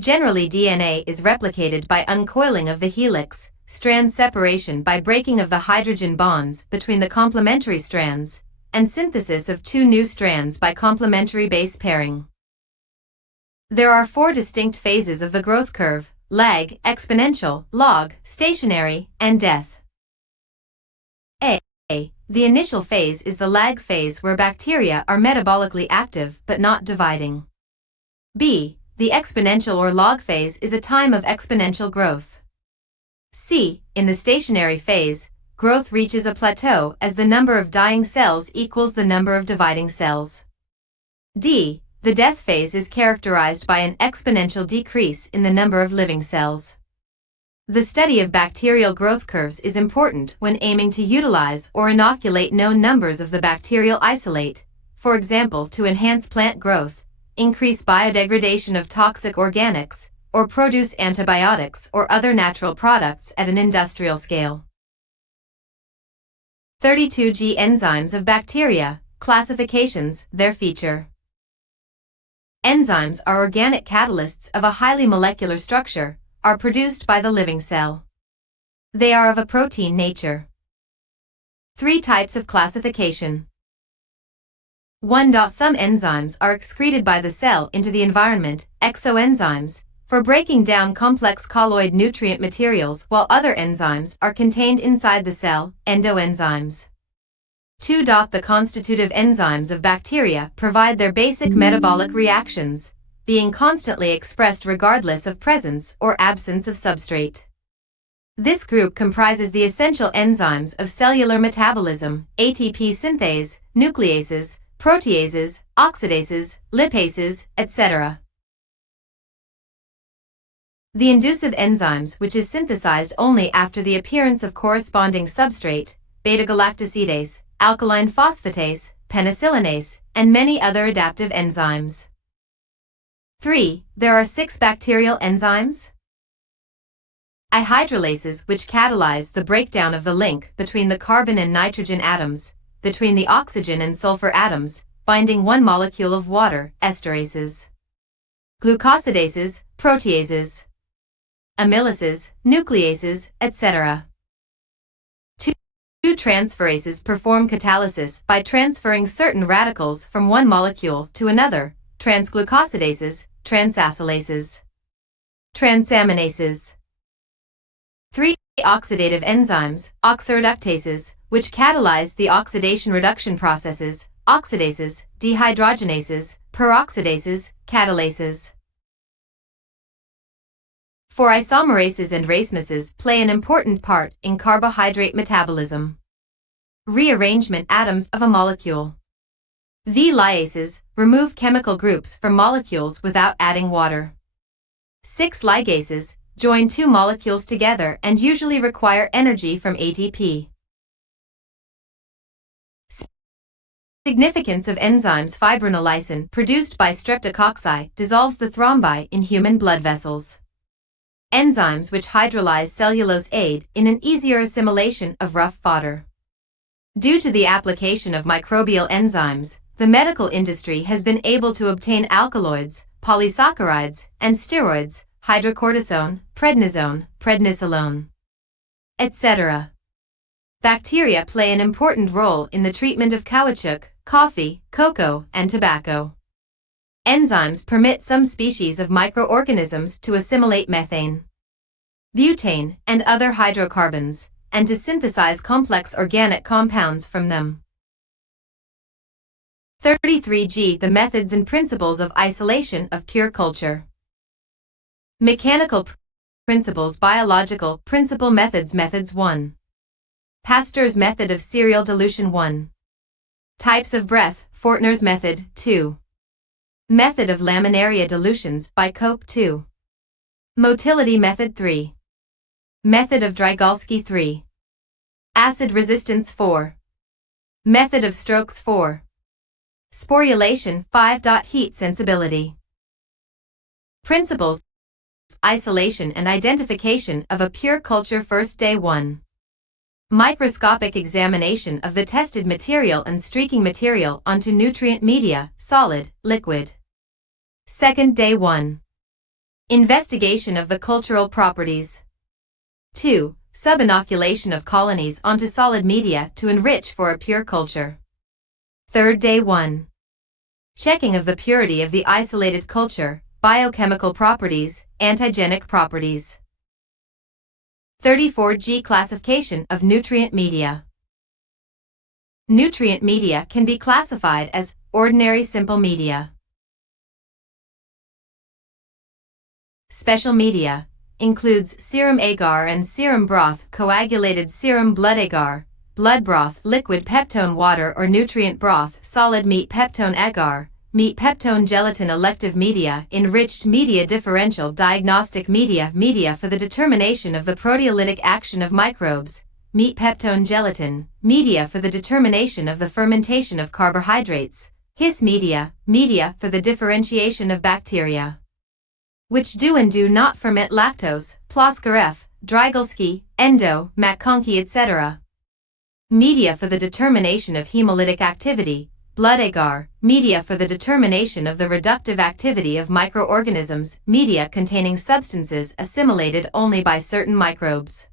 Generally, DNA is replicated by uncoiling of the helix, strand separation by breaking of the hydrogen bonds between the complementary strands, and synthesis of two new strands by complementary base pairing. There are four distinct phases of the growth curve: lag, exponential, log, stationary, and death. A. The initial phase is the lag phase where bacteria are metabolically active but not dividing. B. The exponential or log phase is a time of exponential growth. C. In the stationary phase, growth reaches a plateau as the number of dying cells equals the number of dividing cells. D. The death phase is characterized by an exponential decrease in the number of living cells. The study of bacterial growth curves is important when aiming to utilize or inoculate known numbers of the bacterial isolate, for example to enhance plant growth, increase biodegradation of toxic organics, or produce antibiotics or other natural products at an industrial scale. 32G enzymes of bacteria, classifications, their feature. Enzymes are organic catalysts of a highly molecular structure, are produced by the living cell. They are of a protein nature. 3 types of classification. 1. Some enzymes are excreted by the cell into the environment, exoenzymes, for breaking down complex colloid nutrient materials, while other enzymes are contained inside the cell, endoenzymes. 2. The constitutive enzymes of bacteria provide their basic metabolic reactions, being constantly expressed regardless of presence or absence of substrate. This group comprises the essential enzymes of cellular metabolism, ATP synthase, nucleases, proteases, oxidases, lipases, etc. The inducive enzymes, which is synthesized only after the appearance of corresponding substrate, beta-galactosidase, alkaline phosphatase, penicillinase, and many other adaptive enzymes. 3. There are 6 bacterial enzymes. Hydrolases, which catalyze the breakdown of the link between the carbon and nitrogen atoms, between the oxygen and sulfur atoms, binding one molecule of water, esterases. Glucosidases, proteases. Amylases, nucleases, etc. 2. Transferases perform catalysis by transferring certain radicals from one molecule to another, transglucosidases, transacylases. Transaminases. 3. Oxidative enzymes, oxireductases, which catalyze the oxidation-reduction processes, oxidases, dehydrogenases, peroxidases, catalases. 4. Isomerases and racemases play an important part in carbohydrate metabolism. Rearrangement atoms of a molecule. V-liases remove chemical groups from molecules without adding water. 6 ligases join 2 molecules together and usually require energy from ATP. Significance of enzymes. Fibrinolysin produced by streptococci dissolves the thrombi in human blood vessels. Enzymes which hydrolyze cellulose aid in an easier assimilation of rough fodder. Due to the application of microbial enzymes, the medical industry has been able to obtain alkaloids, polysaccharides, and steroids, hydrocortisone, prednisone, prednisolone, etc. Bacteria play an important role in the treatment of caoutchouc, coffee, cocoa, and tobacco. Enzymes permit some species of microorganisms to assimilate methane, butane, and other hydrocarbons, and to synthesize complex organic compounds from them. 33G. The methods and principles of isolation of pure culture. Mechanical principles. Biological principle methods. Methods 1. Pasteur's method of serial dilution. 1. Types of breath. Fortner's method. 2. Method of laminaria dilutions by Koch. 2. Motility method. 3. Method of Drygalski. 3. Acid resistance. 4. Method of strokes. 4. Sporulation. 5. Heat sensibility. Principles. Isolation and identification of a pure culture. First day 1. Microscopic examination of the tested material and streaking material onto nutrient media, solid, liquid. Second day 1. Investigation of the cultural properties. 2. Sub-inoculation of colonies onto solid media to enrich for a pure culture. Third day 1. Checking of the purity of the isolated culture, biochemical properties, antigenic properties. 34G Classification of nutrient media. Nutrient media can be classified as ordinary simple media. Special media includes serum agar and serum broth, coagulated serum blood agar, blood broth, liquid peptone water or nutrient broth, solid meat peptone agar, meat peptone gelatin, elective media, enriched media, differential diagnostic media, media for the determination of the proteolytic action of microbes, meat peptone gelatin, media for the determination of the fermentation of carbohydrates, His media, media for the differentiation of bacteria, which do and do not ferment lactose, Ploskaref, Drygalski, Endo, McConkey, etc. Media for the determination of hemolytic activity, blood agar, media for the determination of the reductive activity of microorganisms, media containing substances assimilated only by certain microbes.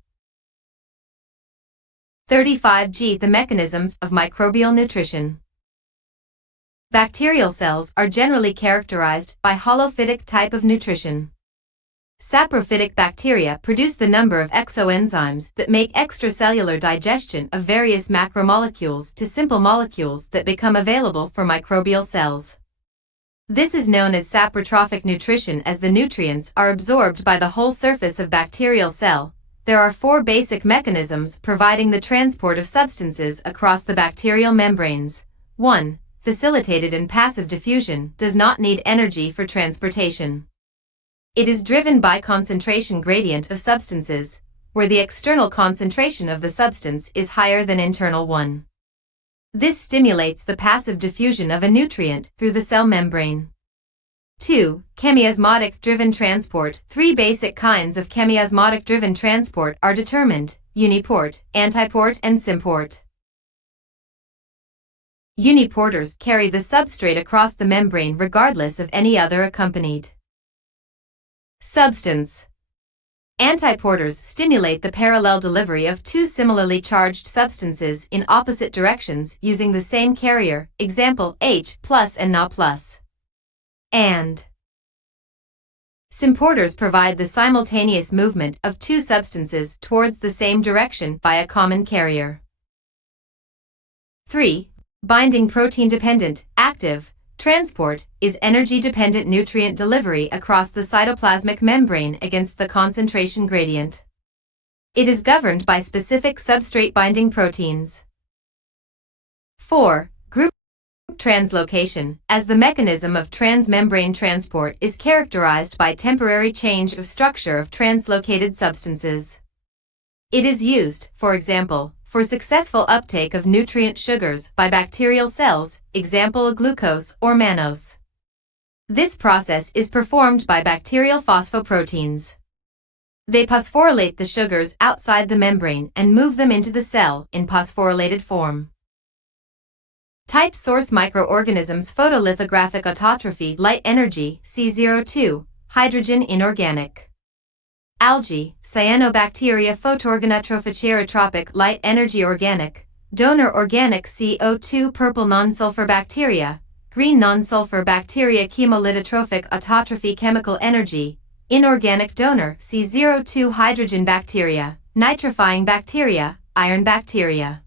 35G. The mechanisms of microbial nutrition. Bacterial cells are generally characterized by holophytic type of nutrition. Saprophytic bacteria produce the number of exoenzymes that make extracellular digestion of various macromolecules to simple molecules that become available for microbial cells. This is known as saprotrophic nutrition. As the nutrients are absorbed by the whole surface of bacterial cell, there are four basic mechanisms providing the transport of substances across the bacterial membranes. 1. Facilitated and passive diffusion does not need energy for transportation. It is driven by concentration gradient of substances, where the external concentration of the substance is higher than internal one. This stimulates the passive diffusion of a nutrient through the cell membrane. 2. Chemiosmotic-driven transport. Three basic kinds of chemiosmotic-driven transport are determined: uniport, antiport, and symport. Uniporters carry the substrate across the membrane regardless of any other accompanied substance. Antiporters stimulate the parallel delivery of two similarly charged substances in opposite directions using the same carrier, example H plus and Na plus. And symporters provide the simultaneous movement of two substances towards the same direction by a common carrier. 3. Binding protein-dependent, active, transport is energy-dependent nutrient delivery across the cytoplasmic membrane against the concentration gradient. It is governed by specific substrate-binding proteins. 4. Group translocation, as the mechanism of transmembrane transport is characterized by temporary change of structure of translocated substances. It is used, for example, for successful uptake of nutrient sugars by bacterial cells, example glucose or mannose. This process is performed by bacterial phosphoproteins. They phosphorylate the sugars outside the membrane and move them into the cell in phosphorylated form. Type source microorganisms: photolithographic autotrophy, light energy, C02, hydrogen inorganic. Algae, cyanobacteria, photoorganotrophic, light energy organic, donor organic, CO2, purple non-sulfur bacteria, green non-sulfur bacteria, chemolithotrophic autotrophy, chemical energy, inorganic donor, C02, hydrogen bacteria, nitrifying bacteria, iron bacteria.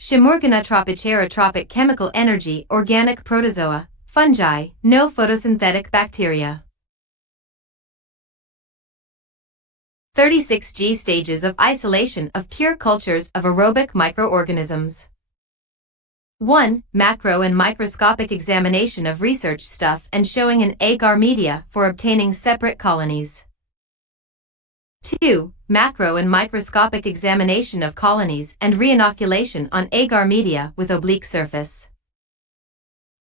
Chemorganotropic chemical energy, organic protozoa, fungi, no photosynthetic bacteria. 36G. Stages of isolation of pure cultures of aerobic microorganisms. 1. Macro and microscopic examination of research stuff and showing an agar media for obtaining separate colonies. 2. Macro and microscopic examination of colonies and reinoculation on agar media with oblique surface.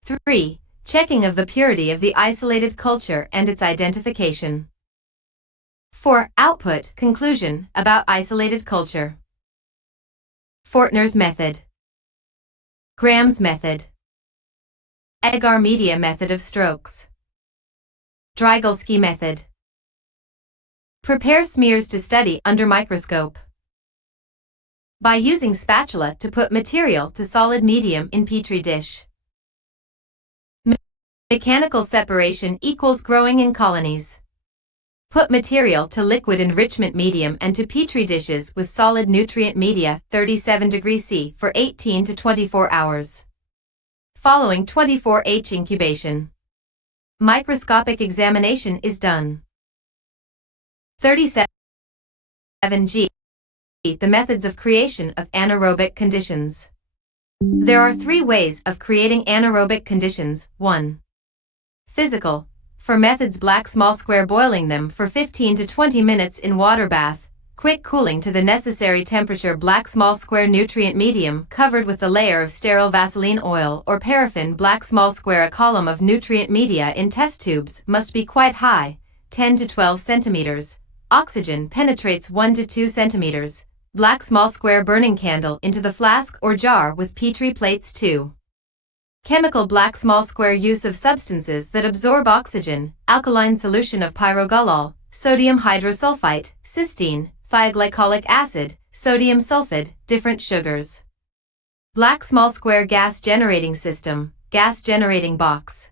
3. Checking of the purity of the isolated culture and its identification. 4. Output, conclusion, about isolated culture. Fortner's method. Graham's method. Agar media method of strokes. Drygalski method. Prepare smears to study under microscope. By using spatula to put material to solid medium in petri dish. Mechanical separation equals growing in colonies. Put material to liquid enrichment medium and to petri dishes with solid nutrient media 37 degrees C for 18 to 24 hours. Following 24H incubation. Microscopic examination is done. 37G. The methods of creation of anaerobic conditions. There are three ways of creating anaerobic conditions. 1. Physical. For methods black small square boiling them for 15 to 20 minutes in water bath, quick cooling to the necessary temperature black small square nutrient medium covered with the layer of sterile Vaseline oil or paraffin black small square a column of nutrient media in test tubes must be quite high, 10 to 12 centimeters, oxygen penetrates 1 to 2 centimeters, black small square burning candle into the flask or jar with petri plates 2. Chemical black small square use of substances that absorb oxygen, alkaline solution of pyroglycol, sodium hydrosulfite, cysteine, thioglycolic acid, sodium sulfide, different sugars. Black small square gas generating system, gas generating box.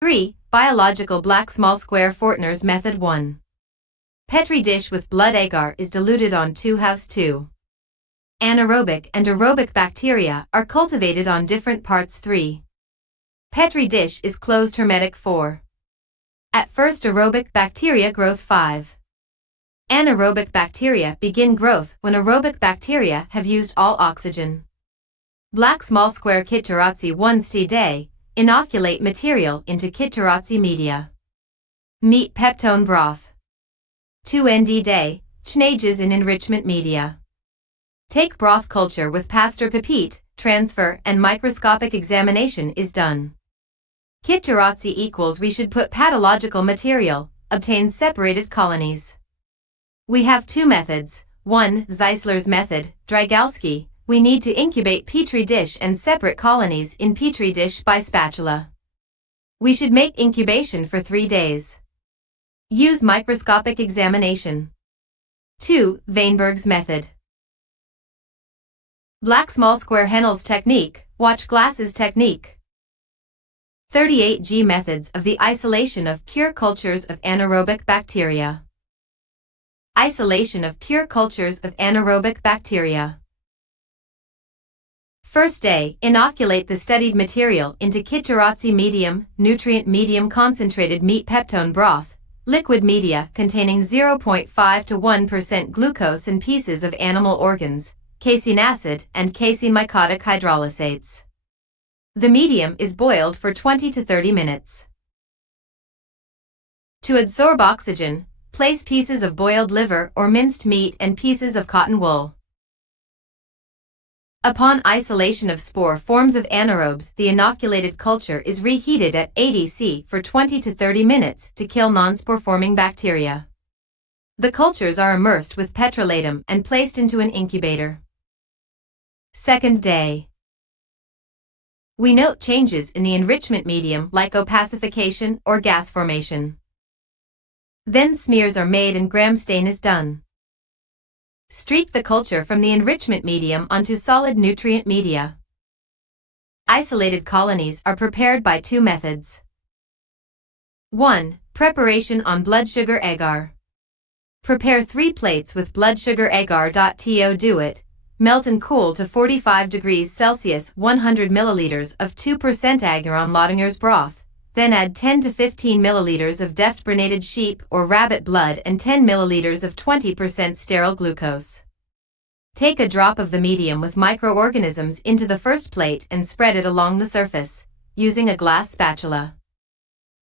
3. Biological black small square Fortner's method 1. Petri dish with blood agar is diluted on 2/2. Anaerobic and aerobic bacteria are cultivated on different parts 3. Petri dish is closed hermetic 4. At first aerobic bacteria growth 5. Anaerobic bacteria begin growth when aerobic bacteria have used all oxygen. Black small square Kitterazzi once a day, inoculate material into Kitterazzi media. Meat peptone broth. 2 nd day, changes in enrichment media. Take broth culture with Pasteur pipette, transfer and microscopic examination is done. Kitterazzi equals we should put pathological material, obtain separated colonies. We have two methods. 1. Zeisler's method, Drygalski, we need to incubate petri dish and separate colonies in petri dish by spatula. We should make incubation for 3 days. Use microscopic examination. 2. Weinberg's method. Black small square Henel's technique, watch glasses technique. 38G methods of the isolation of pure cultures of anaerobic bacteria. Isolation of pure cultures of anaerobic bacteria. First day, inoculate the studied material into Kitterazzi medium, nutrient medium concentrated meat peptone broth, liquid media containing 0.5 to 1% glucose and pieces of animal organs, casein acid and casein mycotic hydrolysates. The medium is boiled for 20 to 30 minutes. To absorb oxygen, place pieces of boiled liver or minced meat and pieces of cotton wool. Upon isolation of spore forms of anaerobes, the inoculated culture is reheated at 80 C for 20 to 30 minutes to kill non-spore-forming bacteria. The cultures are immersed with petrolatum and placed into an incubator. Second day. We note changes in the enrichment medium like opacification or gas formation. Then smears are made and gram stain is done. Streak the culture from the enrichment medium onto solid nutrient media. Isolated colonies are prepared by 2 methods. 1. Preparation on blood sugar agar. Prepare 3 plates with blood sugar agar. To do it, melt and cool to 45 degrees Celsius 100 milliliters of 2% agar on Lautinger's broth, then add 10 to 15 milliliters of deftbrinated sheep or rabbit blood and 10 milliliters of 20% sterile glucose. Take a drop of the medium with microorganisms into the first plate and spread it along the surface, using a glass spatula.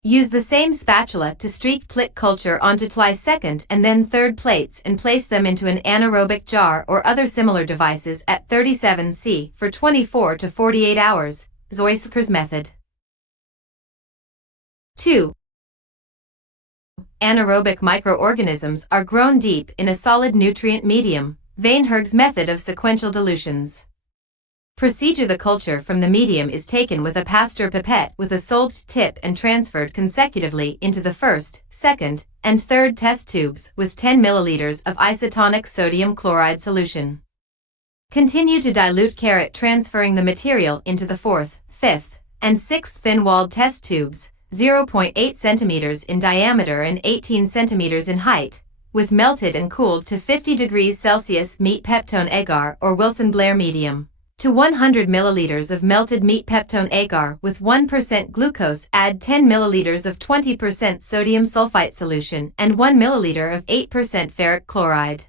Use the same spatula to streak tlit culture onto second and then third plates and place them into an anaerobic jar or other similar devices at 37 C for 24 to 48 hours, Zeisler's method. 2. Anaerobic microorganisms are grown deep in a solid nutrient medium, Weinberg's method of sequential dilutions. Procedure: the culture from the medium is taken with a Pasteur pipette with a solved tip and transferred consecutively into the first, second, and third test tubes with 10 milliliters of isotonic sodium chloride solution. Continue to dilute carrot, transferring the material into the 4th, 5th, and 6th thin-walled test tubes, 0.8 centimeters in diameter and 18 centimeters in height, with melted and cooled to 50 degrees Celsius meat peptone agar or Wilson-Blair medium. To 100 milliliters of melted meat peptone agar with 1% glucose, add 10 milliliters of 20% sodium sulfite solution and 1 milliliter of 8% ferric chloride.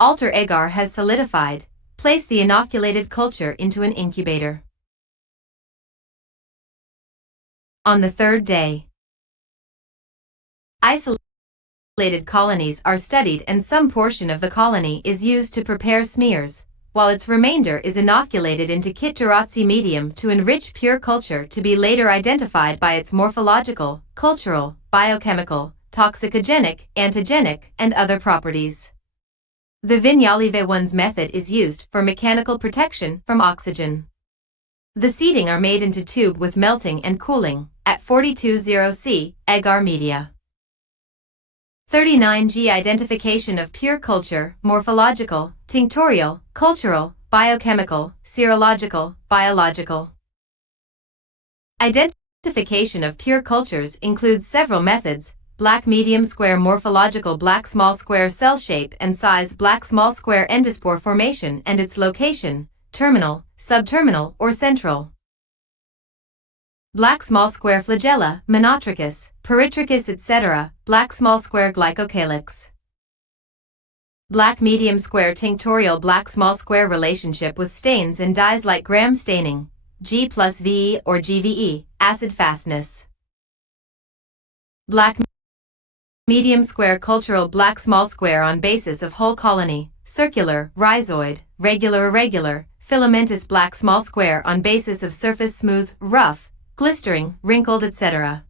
After agar has solidified, place the inoculated culture into an incubator. On the 3rd day, isolated colonies are studied and some portion of the colony is used to prepare smears, while its remainder is inoculated into Kit-Tarazzi medium to enrich pure culture to be later identified by its morphological, cultural, biochemical, toxicogenic, antigenic, and other properties. The Vignali-V1's method is used for mechanical protection from oxygen. The seeding are made into tube with melting and cooling at 420 C agar media. 39G Identification of pure culture, morphological, tinctorial, cultural, biochemical, serological, biological. Identification of pure cultures includes several methods: black medium square morphological, black small square cell shape and size, black small square endospore formation and its location, terminal, subterminal, or central. Black small square flagella, monotrichous, peritrichous, etc., black small square glycocalyx. Black medium square tinctorial, black small square relationship with stains and dyes like gram staining, G plus VE or GVE, acid fastness. Black medium square cultural, black small square on basis of whole colony, circular, rhizoid, regular, irregular, filamentous, black small square on basis of surface smooth, rough, glistering, wrinkled, etc.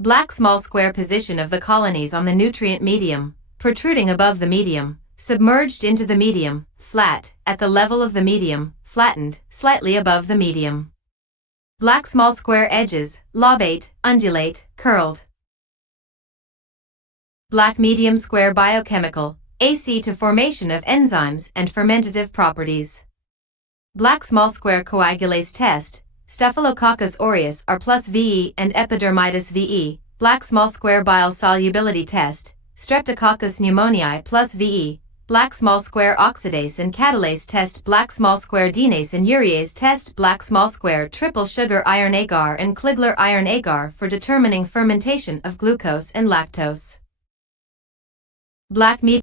Black small square position of the colonies on the nutrient medium, protruding above the medium, submerged into the medium, flat, at the level of the medium, flattened, slightly above the medium. Black small square edges, lobate, undulate, curled. Black medium square biochemical, AC to formation of enzymes and fermentative properties. Black small square coagulase test, Staphylococcus aureus R plus VE and Epidermidis VE, black small square bile solubility test, Streptococcus pneumoniae plus VE, black small square oxidase and catalase test, black small square denase and urease test, black small square triple sugar iron agar and Kligler iron agar for determining fermentation of glucose and lactose. Black medium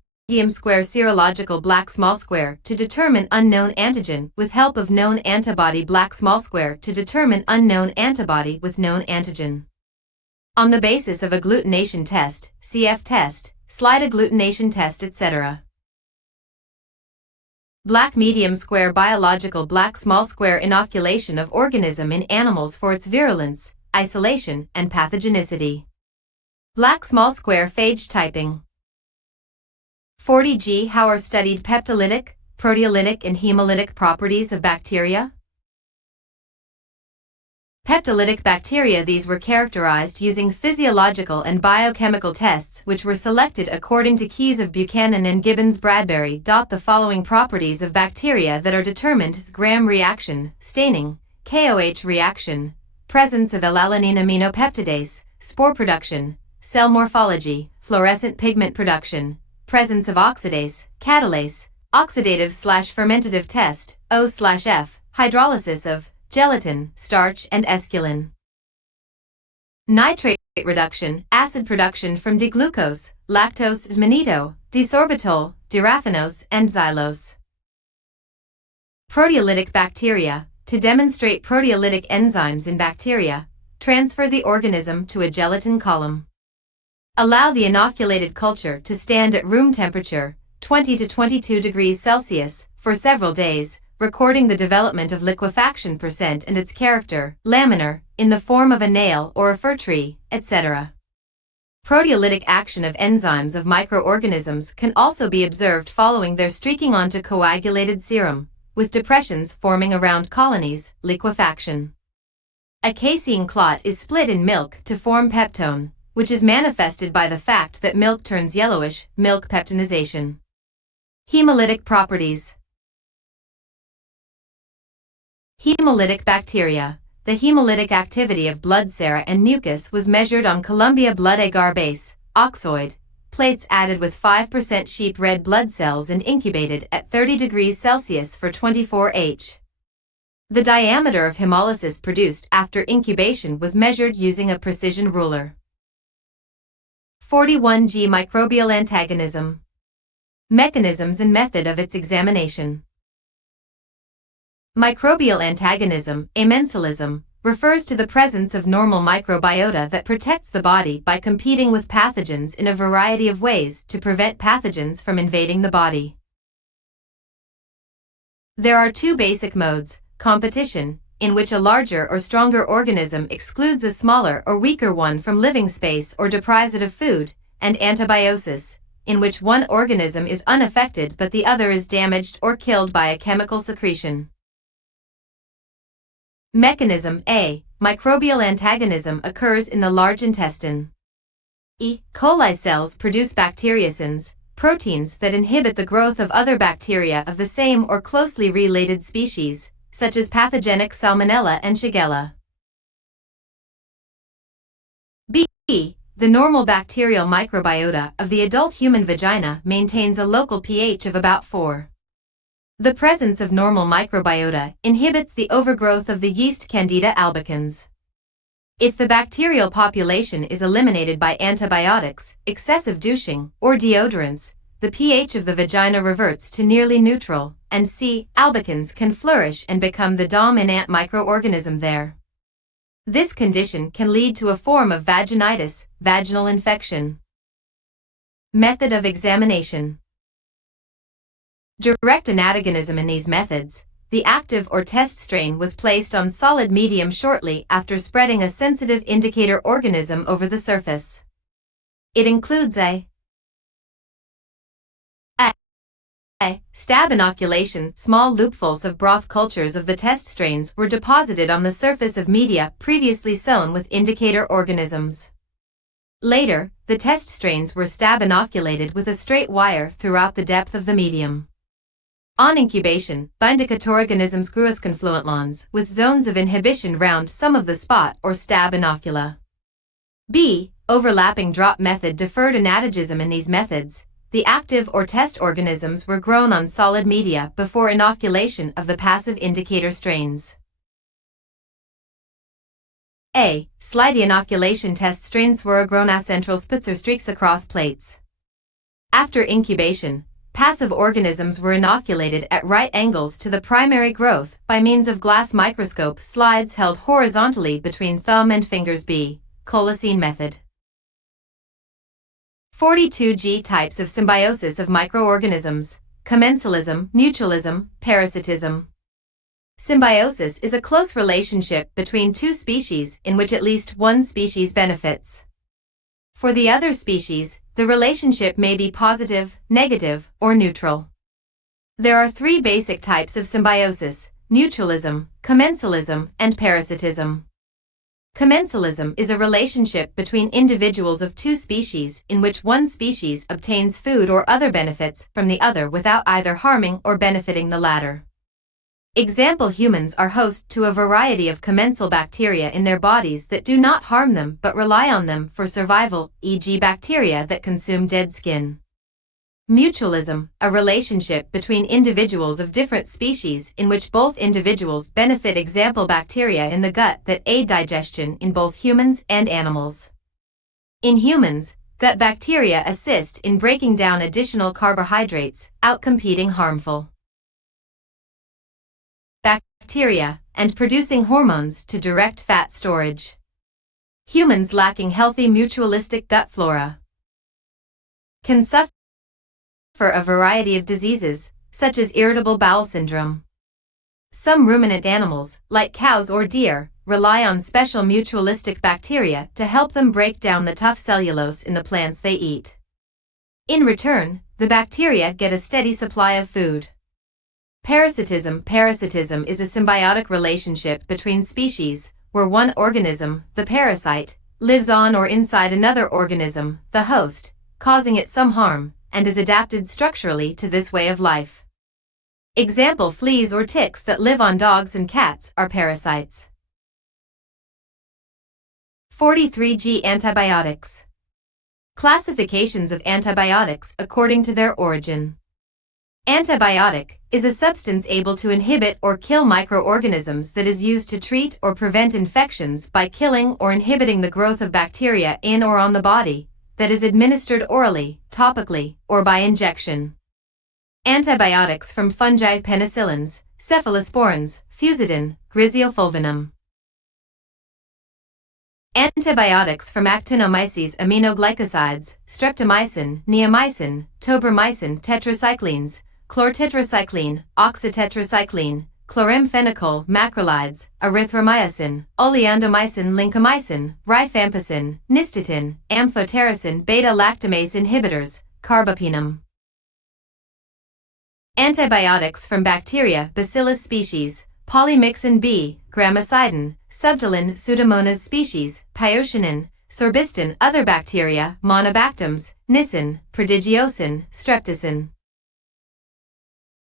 square serological, black small square to determine unknown antigen with help of known antibody, black small square to determine unknown antibody with known antigen. On the basis of agglutination test, CF test, slide agglutination test, etc. Black medium square biological, black small square inoculation of organism in animals for its virulence, isolation, and pathogenicity. Black small square phage typing. 40G How are studied peptolytic, proteolytic, and hemolytic properties of bacteria? Peptolytic bacteria. These were characterized using physiological and biochemical tests which were selected according to keys of Buchanan and Gibbons-Bradbury. The following properties of bacteria that are determined: Gram reaction, staining, KOH reaction, presence of L-alanine aminopeptidase, spore production, cell morphology, fluorescent pigment production, presence of oxidase, catalase, oxidative/fermentative test, O/F, hydrolysis of gelatin, starch, and esculin. Nitrate reduction, acid production from D-glucose, lactose, mannitol, disorbitol, diraffinose, and xylose. Proteolytic bacteria, to demonstrate proteolytic enzymes in bacteria, transfer the organism to a gelatin column. Allow the inoculated culture to stand at room temperature, 20 to 22 degrees Celsius, for several days, recording the development of liquefaction percent and its character, laminar, in the form of a nail or a fir tree, etc. Proteolytic action of enzymes of microorganisms can also be observed following their streaking onto coagulated serum, with depressions forming around colonies, liquefaction. A casein clot is split in milk to form peptone, which is manifested by the fact that milk turns yellowish, milk peptonization. Hemolytic properties. Hemolytic bacteria. The hemolytic activity of blood sera and mucus was measured on Columbia blood agar base, oxoid, plates added with 5% sheep red blood cells and incubated at 30 degrees Celsius for 24 h. The diameter of hemolysis produced after incubation was measured using a precision ruler. 41G microbial antagonism. Mechanisms and method of its examination. Microbial antagonism, amensalism, refers to the presence of normal microbiota that protects the body by competing with pathogens in a variety of ways to prevent pathogens from invading the body. There are two basic modes: competition, in which a larger or stronger organism excludes a smaller or weaker one from living space or deprives it of food, and antibiosis, in which one organism is unaffected but the other is damaged or killed by a chemical secretion. Mechanism A. Microbial antagonism occurs in the large intestine. E. coli cells produce bacteriocins, proteins that inhibit the growth of other bacteria of the same or closely related species, such as pathogenic Salmonella and Shigella. B. The normal bacterial microbiota of the adult human vagina maintains a local pH of about 4. The presence of normal microbiota inhibits the overgrowth of the yeast Candida albicans. If the bacterial population is eliminated by antibiotics, excessive douching, or deodorants, the pH of the vagina reverts to nearly neutral, and C. albicans can flourish and become the dominant microorganism there. This condition can lead to a form of vaginitis, vaginal infection. Method of examination. Direct antagonism. In these methods, the active or test strain was placed on solid medium shortly after spreading a sensitive indicator organism over the surface. It includes a stab inoculation. Small loopfuls of broth cultures of the test strains were deposited on the surface of media previously sown with indicator organisms. Later, the test strains were stab inoculated with a straight wire throughout the depth of the medium. On incubation, indicator organisms grew as confluent lawns with zones of inhibition round some of the spot or stab inocula. B. Overlapping drop method. Deferred antagonism. In these methods, the active or test organisms were grown on solid media before inoculation of the passive indicator strains. A. Slide inoculation. Test strains were grown as central spitzer streaks across plates. After incubation, passive organisms were inoculated at right angles to the primary growth by means of glass microscope slides held horizontally between thumb and fingers. B. Colicine method. 42G types of symbiosis of microorganisms: commensalism, mutualism, parasitism. Symbiosis is a close relationship between two species in which at least one species benefits. For the other species, the relationship may be positive, negative, or neutral. There are three basic types of symbiosis: mutualism, commensalism, and parasitism. Commensalism is a relationship between individuals of two species in which one species obtains food or other benefits from the other without either harming or benefiting the latter. Example: humans are host to a variety of commensal bacteria in their bodies that do not harm them but rely on them for survival, e.g. bacteria that consume dead skin. Mutualism, a relationship between individuals of different species in which both individuals benefit. Example: bacteria in the gut that aid digestion in both humans and animals. In humans, gut bacteria assist in breaking down additional carbohydrates, outcompeting harmful bacteria, and producing hormones to direct fat storage. Humans lacking healthy mutualistic gut flora can suffer a variety of diseases, such as irritable bowel syndrome. Some ruminant animals, like cows or deer, rely on special mutualistic bacteria to help them break down the tough cellulose in the plants they eat. In return, the bacteria get a steady supply of food. Parasitism. Parasitism is a symbiotic relationship between species, where one organism, the parasite, lives on or inside another organism, the host, causing it some harm, and is adapted structurally to this way of life. Example: fleas or ticks that live on dogs and cats are parasites. 43G. Antibiotics. Classifications of antibiotics according to their origin. Antibiotic is a substance able to inhibit or kill microorganisms that is used to treat or prevent infections by killing or inhibiting the growth of bacteria in or on the body, that is administered orally, topically, or by injection. Antibiotics from fungi: penicillins, cephalosporins, fusidin, griseofulvinum. Antibiotics from actinomyces: aminoglycosides, streptomycin, neomycin, tobramycin, tetracyclines, chlortetracycline, oxytetracycline, chloramphenicol, macrolides, erythromycin, oleandomycin, lincomycin, rifampicin, nystatin, amphotericin, beta-lactamase inhibitors, carbapenem. Antibiotics from bacteria: Bacillus species, polymyxin B, gramicidin, subtilin, Pseudomonas species, pyocenin, sorbistin. Other bacteria: monobactams, nisin, prodigiosin, streptocin.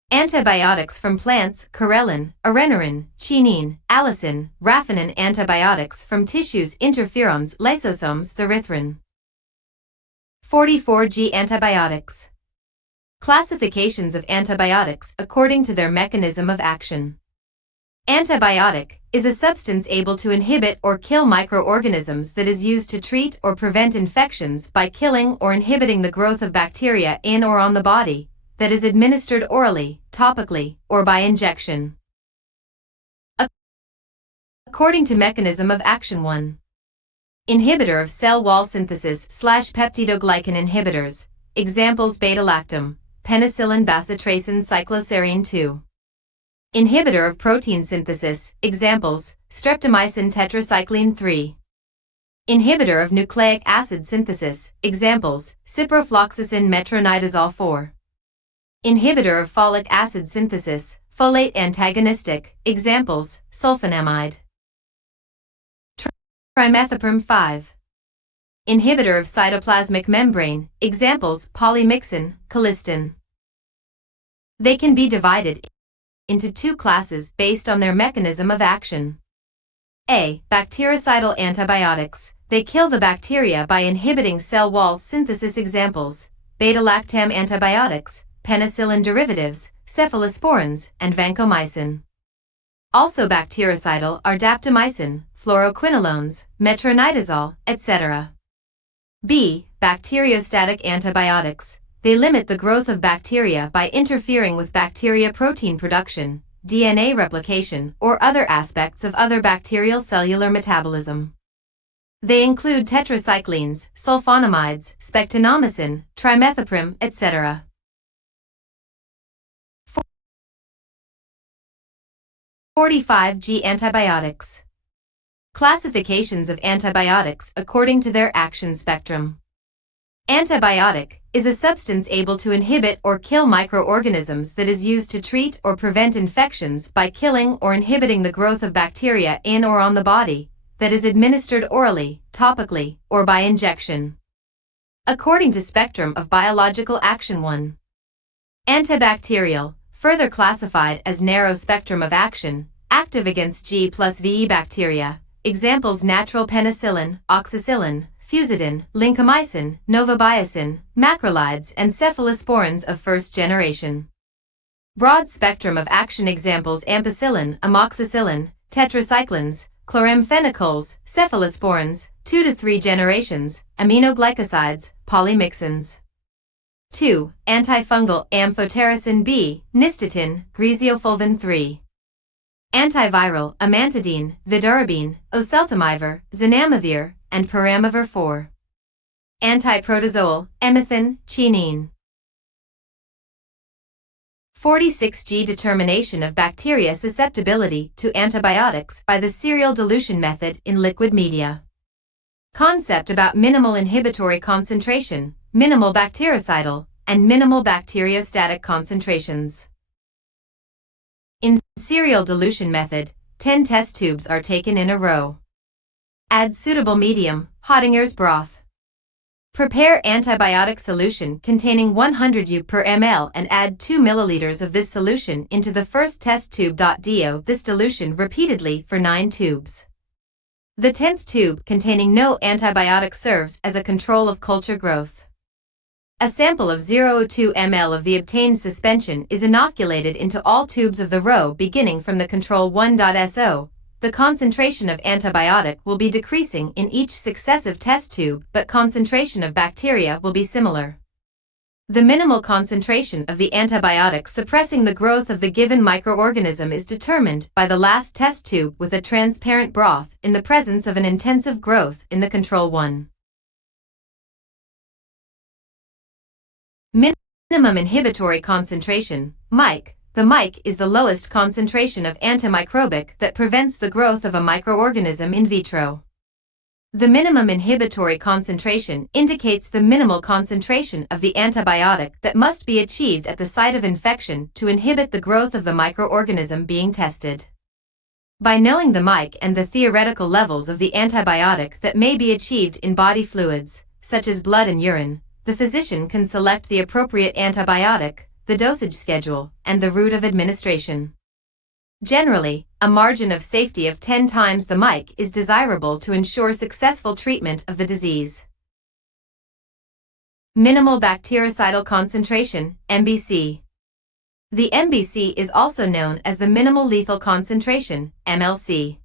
Antibiotics from plants: corellin, arenarin, chinin, allicin, rafinin. Antibiotics from tissues: interferons, lysosomes, erythrin. 44G. Antibiotics. Classifications of antibiotics according to their mechanism of action. Antibiotic is a substance able to inhibit or kill microorganisms that is used to treat or prevent infections by killing or inhibiting the growth of bacteria in or on the body, that is administered orally, topically, or by injection. According to mechanism of action: 1. Inhibitor of cell wall synthesis / peptidoglycan inhibitors. Examples: beta-lactam, penicillin, bacitracin, cycloserine 2. Inhibitor of protein synthesis. Examples: streptomycin, tetracycline 3. Inhibitor of nucleic acid synthesis. Examples: ciprofloxacin, metronidazole 4. Inhibitor of folic acid synthesis, folate antagonistic. Examples: sulfonamide. Trimethoprim 5. Inhibitor of cytoplasmic membrane. Examples: polymyxin, colistin. They can be divided into two classes based on their mechanism of action. A. Bactericidal antibiotics. They kill the bacteria by inhibiting cell wall synthesis. Examples: beta-lactam antibiotics, penicillin derivatives, cephalosporins, and vancomycin. Also bactericidal are daptomycin, fluoroquinolones, metronidazole, etc. B. Bacteriostatic antibiotics. They limit the growth of bacteria by interfering with bacteria protein production, DNA replication, or other aspects of other bacterial cellular metabolism. They include tetracyclines, sulfonamides, spectinomycin, trimethoprim, etc. 45G. Antibiotics. Classifications of antibiotics according to their action spectrum. Antibiotic is a substance able to inhibit or kill microorganisms that is used to treat or prevent infections by killing or inhibiting the growth of bacteria in or on the body, that is administered orally, topically, or by injection. According to spectrum of biological action: 1. Antibacterial, further classified as narrow spectrum of action, active against G plus VE bacteria. Examples: natural penicillin, oxacillin, fusidin, lincomycin, novabiacin, macrolides, and cephalosporins of first generation. Broad spectrum of action. Examples: ampicillin, amoxicillin, tetracyclines, chloramphenicols, cephalosporins, 2 to 3 generations, aminoglycosides, polymyxins. 2. Antifungal: amphotericin B, nystatin, griseofulvin 3. Antiviral: amantadine, vidarabine, oseltamivir, zanamivir, and peramivir 4. Antiprotozoal: emethin, chinin. 46G. Determination of bacteria susceptibility to antibiotics by the serial dilution method in liquid media. Concept about minimal inhibitory concentration, minimal bactericidal, and minimal bacteriostatic concentrations. In serial dilution method, 10 test tubes are taken in a row. Add suitable medium, Hottinger's broth. Prepare antibiotic solution containing 100 U per ml and add 2 milliliters of this solution into the first test tube. Do this dilution repeatedly for 9 tubes. The 10th tube containing no antibiotic serves as a control of culture growth. A sample of 0.02 ml of the obtained suspension is inoculated into all tubes of the row beginning from the control 1.so. The concentration of antibiotic will be decreasing in each successive test tube, but concentration of bacteria will be similar. The minimal concentration of the antibiotic suppressing the growth of the given microorganism is determined by the last test tube with a transparent broth in the presence of an intensive growth in the control 1. Minimum inhibitory concentration, mic. The mic is the lowest concentration of antimicrobic that prevents the growth of a microorganism in vitro. The minimum inhibitory concentration indicates the minimal concentration of the antibiotic that must be achieved at the site of infection to inhibit the growth of the microorganism being tested. By knowing the mic and the theoretical levels of the antibiotic that may be achieved in body fluids, such as blood and urine, the physician can select the appropriate antibiotic, the dosage schedule, and the route of administration. Generally, a margin of safety of 10 times the mic is desirable to ensure successful treatment of the disease. Minimal bactericidal concentration, MBC. The MBC is also known as the minimal lethal concentration, MLC.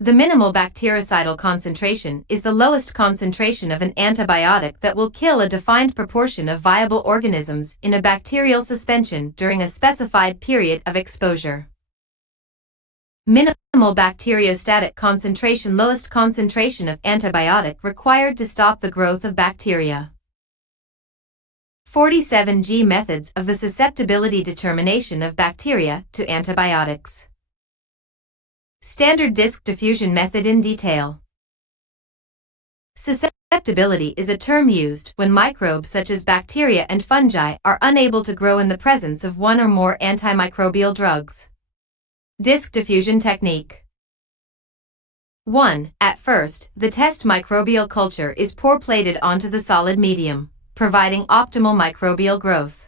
The minimal bactericidal concentration is the lowest concentration of an antibiotic that will kill a defined proportion of viable organisms in a bacterial suspension during a specified period of exposure. Minimal bacteriostatic concentration, lowest concentration of antibiotic required to stop the growth of bacteria. 47G methods of the susceptibility determination of bacteria to antibiotics. Standard disk diffusion method in detail. Susceptibility is a term used when microbes such as bacteria and fungi are unable to grow in the presence of one or more antimicrobial drugs. Disk diffusion technique. 1. At first, the test microbial culture is pour-plated onto the solid medium, providing optimal microbial growth.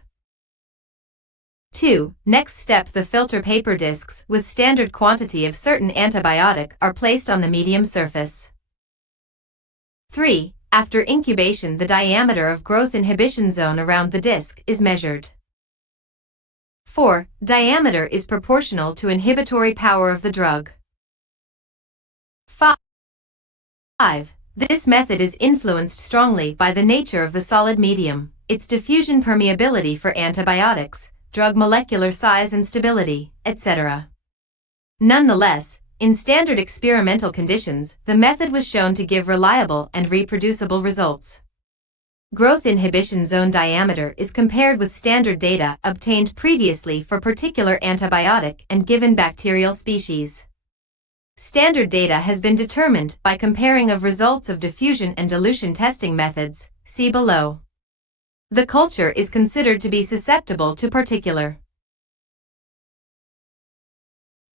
2. Next step, the filter paper discs with standard quantity of certain antibiotic are placed on the medium surface. 3. After incubation, the diameter of growth inhibition zone around the disc is measured. 4. Diameter is proportional to inhibitory power of the drug. 5. This method is influenced strongly by the nature of the solid medium, its diffusion permeability for antibiotics, drug molecular size and stability, etc. Nonetheless, in standard experimental conditions, the method was shown to give reliable and reproducible results. Growth inhibition zone diameter is compared with standard data obtained previously for particular antibiotic and given bacterial species. Standard data has been determined by comparing of results of diffusion and dilution testing methods, see below. The culture is considered to be susceptible to particular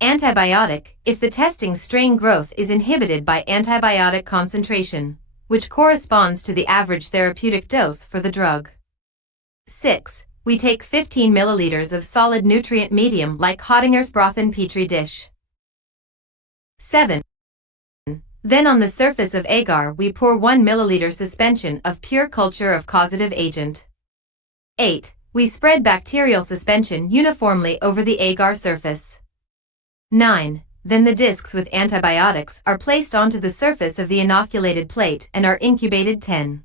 antibiotic if the testing strain growth is inhibited by antibiotic concentration, which corresponds to the average therapeutic dose for the drug. 6. We take 15 milliliters of solid nutrient medium like Hottinger's broth in petri dish. 7. Then on the surface of agar we pour 1 milliliter suspension of pure culture of causative agent. 8. We spread bacterial suspension uniformly over the agar surface. 9. Then the discs with antibiotics are placed onto the surface of the inoculated plate and are incubated 10.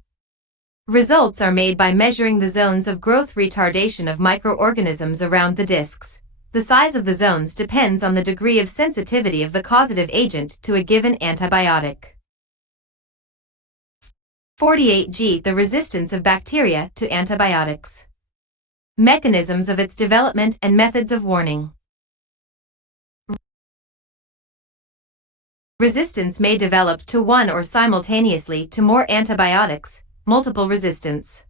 Results are made by measuring the zones of growth retardation of microorganisms around the discs. The size of the zones depends on the degree of sensitivity of the causative agent to a given antibiotic. 48G. The resistance of bacteria to antibiotics. Mechanisms of its development and methods of warning. Resistance may develop to one or simultaneously to more antibiotics, multiple resistance.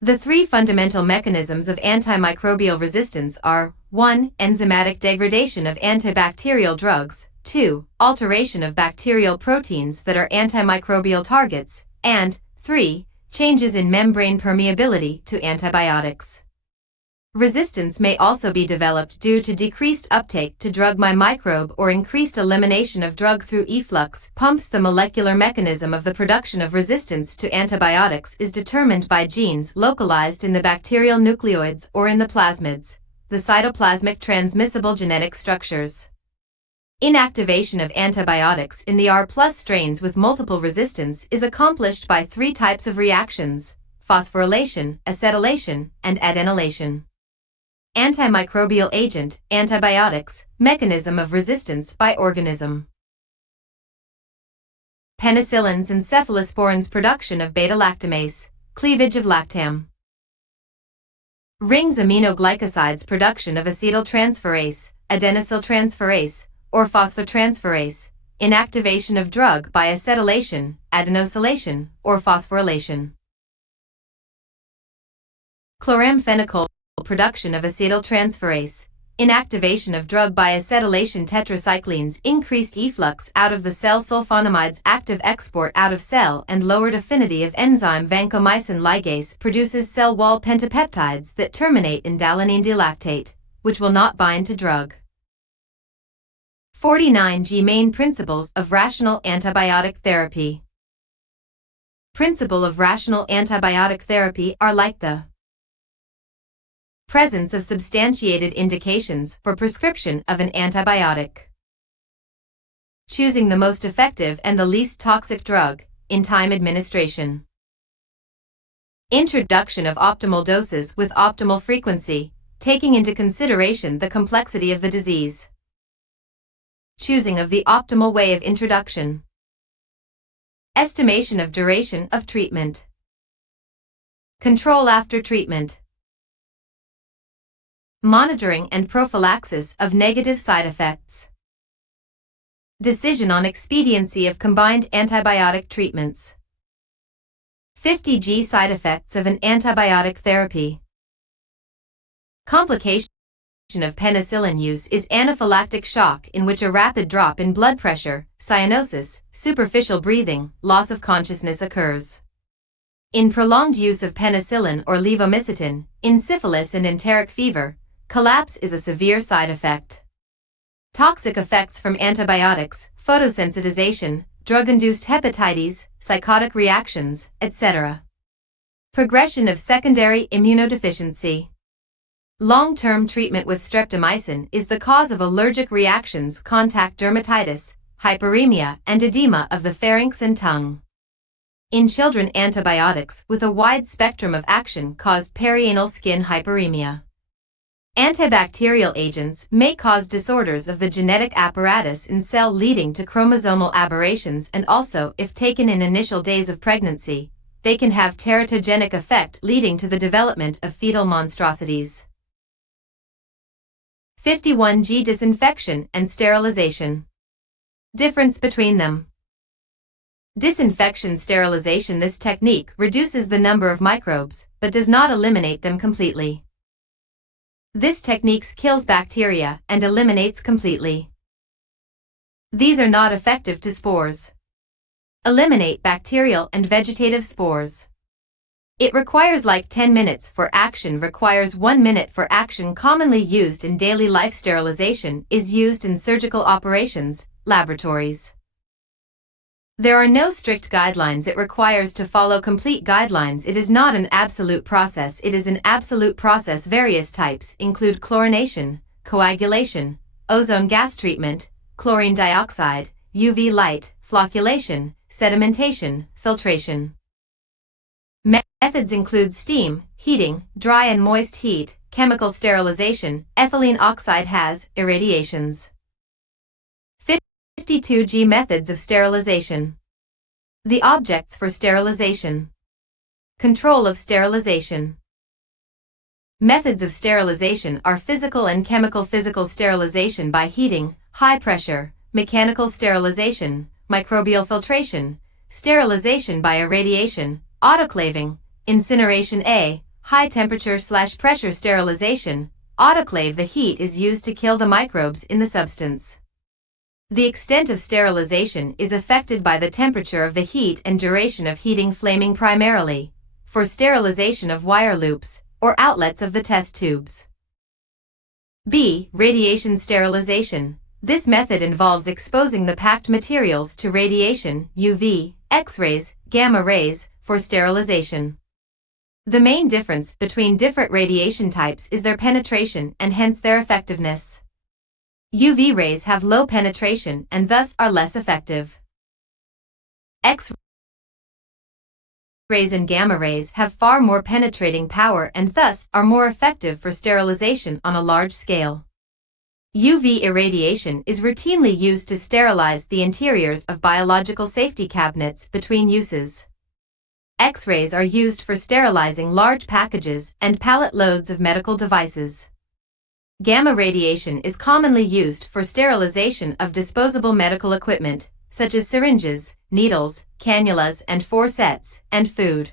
The three fundamental mechanisms of antimicrobial resistance are 1. Enzymatic degradation of antibacterial drugs, 2. Alteration of bacterial proteins that are antimicrobial targets, and 3. changes in membrane permeability to antibiotics. Resistance may also be developed due to decreased uptake to drug by microbe or increased elimination of drug through efflux pumps. The molecular mechanism of the production of resistance to antibiotics is determined by genes localized in the bacterial nucleoids or in the plasmids, the cytoplasmic transmissible genetic structures. Inactivation of antibiotics in the R+ strains with multiple resistance is accomplished by three types of reactions: phosphorylation, acetylation, and adenylation. Antimicrobial agent, antibiotics, mechanism of resistance by organism. Penicillins and cephalosporins, production of beta-lactamase, cleavage of lactam. Rings aminoglycosides, production of acetyltransferase, adenosyltransferase, or phosphotransferase, inactivation of drug by acetylation, adenosylation, or phosphorylation. Chloramphenicol, production of acetyltransferase, inactivation of drug by acetylation. Tetracyclines, increased efflux out of the cell. Sulfonamides, active export out of cell and lowered affinity of enzyme vancomycin ligase, produces cell wall pentapeptides that terminate in alanine dilactate, which will not bind to drug. 49G Main principles of rational antibiotic therapy. Principle of rational antibiotic therapy are like the presence of substantiated indications for prescription of an antibiotic, choosing the most effective and the least toxic drug in time administration, introduction of optimal doses with optimal frequency, taking into consideration the complexity of the disease, choosing of the optimal way of introduction, estimation of duration of treatment, control after treatment, monitoring and prophylaxis of negative side effects, decision on expediency of combined antibiotic treatments. 50G Side effects of an antibiotic therapy. Complication of penicillin use is anaphylactic shock, in which a rapid drop in blood pressure, cyanosis, superficial breathing, loss of consciousness occurs. In prolonged use of penicillin or levomycetin, in syphilis and enteric fever, collapse is a severe side effect. Toxic effects from antibiotics, photosensitization, drug-induced hepatitis, psychotic reactions, etc. Progression of secondary immunodeficiency. Long-term treatment with streptomycin is the cause of allergic reactions, contact dermatitis, hyperemia, and edema of the pharynx and tongue. In children, antibiotics with a wide spectrum of action caused perianal skin hyperemia. Antibacterial agents may cause disorders of the genetic apparatus in cell, leading to chromosomal aberrations, and also, if taken in initial days of pregnancy, they can have teratogenic effect, leading to the development of fetal monstrosities. 51G Disinfection and sterilization. Difference between them. Disinfection sterilization. This technique reduces the number of microbes, but does not eliminate them completely. This technique kills bacteria and eliminates completely. These are not effective to spores. Eliminate bacterial and vegetative spores. It requires like 10 minutes for action, requires 1 minute for action. Commonly used in daily life. Sterilization is used in surgical operations, laboratories. There are no strict guidelines. It requires to follow complete guidelines. It is not an absolute process. It is an absolute process. Various types include chlorination, coagulation, ozone gas treatment, chlorine dioxide, UV light, flocculation, sedimentation, filtration. Methods include steam, heating, dry and moist heat, chemical sterilization, ethylene oxide has, irradiations. 52G Methods of sterilization. The objects for sterilization. Control of sterilization. Methods of sterilization are physical and chemical. Physical sterilization by heating, high pressure, mechanical sterilization, microbial filtration, sterilization by irradiation, autoclaving, incineration. High temperature/pressure sterilization, autoclave. The heat is used to kill the microbes in the substance. The extent of sterilization is affected by the temperature of the heat and duration of heating. Flaming primarily, for sterilization of wire loops, or outlets of the test tubes. B. Radiation sterilization. This method involves exposing the packed materials to radiation, UV, X-rays, gamma rays, for sterilization. The main difference between different radiation types is their penetration and hence their effectiveness. UV rays have low penetration and thus are less effective. X-rays and gamma rays have far more penetrating power and thus are more effective for sterilization on a large scale. UV irradiation is routinely used to sterilize the interiors of biological safety cabinets between uses. X-rays are used for sterilizing large packages and pallet loads of medical devices. Gamma radiation is commonly used for sterilization of disposable medical equipment, such as syringes, needles, cannulas and forceps, and food.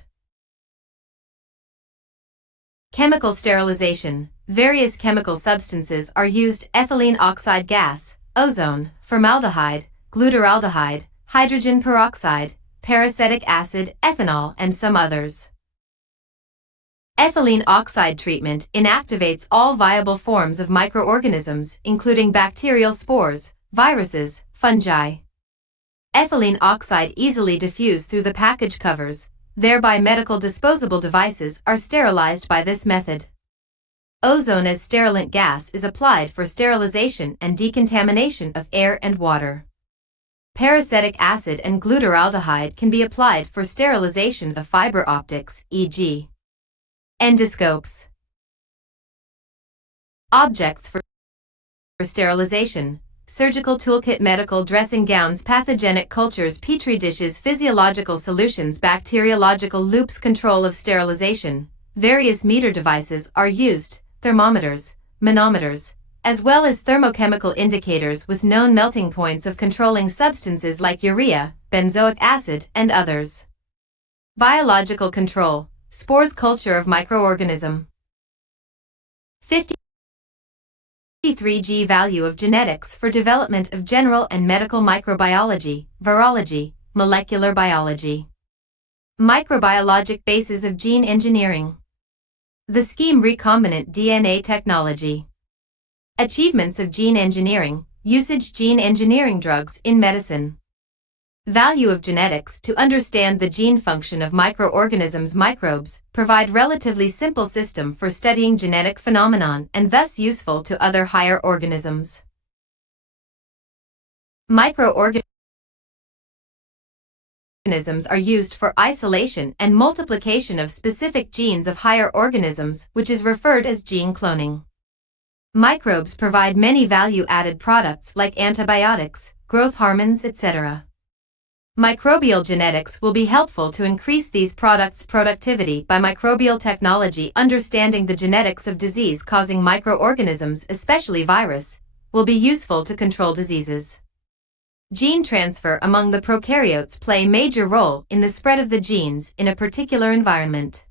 Chemical sterilization. Various chemical substances are used: ethylene oxide gas, ozone, formaldehyde, glutaraldehyde, hydrogen peroxide, peracetic acid, ethanol, and some others. Ethylene oxide treatment inactivates all viable forms of microorganisms, including bacterial spores, viruses, fungi. Ethylene oxide easily diffuse through the package covers, thereby medical disposable devices are sterilized by this method. Ozone as sterilant gas is applied for sterilization and decontamination of air and water. Peracetic acid and glutaraldehyde can be applied for sterilization of fiber optics, e.g. endoscopes. Objects for sterilization: surgical toolkit, medical dressing gowns, pathogenic cultures, petri dishes, physiological solutions, bacteriological loops. Control of sterilization. Various meter devices are used: thermometers, manometers, as well as thermochemical indicators with known melting points of controlling substances like urea, benzoic acid, and others. Biological control. Spores, culture of microorganism. 53G value of genetics for development of general and medical microbiology, virology, molecular biology. Microbiologic basis of gene engineering. The scheme: recombinant DNA technology. Achievements of gene engineering. Usage: gene engineering drugs in medicine. Value of genetics to understand the gene function of microorganisms. Microbes provide relatively simple system for studying genetic phenomenon and thus useful to other higher organisms. Microorganisms are used for isolation and multiplication of specific genes of higher organisms, which is referred as gene cloning. Microbes provide many value-added products like antibiotics, growth hormones, etc. Microbial genetics will be helpful to increase these products' productivity by microbial technology. Understanding the genetics of disease-causing microorganisms, especially virus, will be useful to control diseases. Gene transfer among the prokaryotes play a major role in the spread of the genes in a particular environment.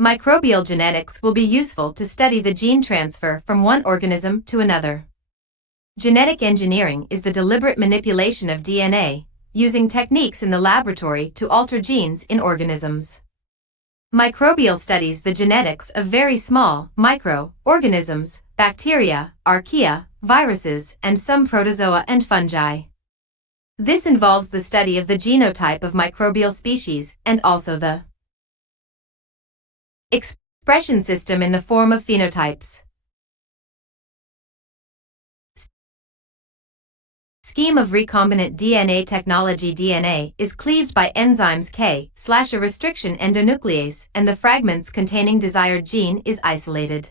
Microbial genetics will be useful to study the gene transfer from one organism to another. Genetic engineering is the deliberate manipulation of DNA, using techniques in the laboratory to alter genes in organisms. Microbial studies the genetics of very small microorganisms, bacteria, archaea, viruses, and some protozoa and fungi. This involves the study of the genotype of microbial species and also the expression system in the form of phenotypes. Scheme of recombinant DNA technology. DNA is cleaved by enzymes K/a restriction endonuclease and the fragments containing desired gene is isolated.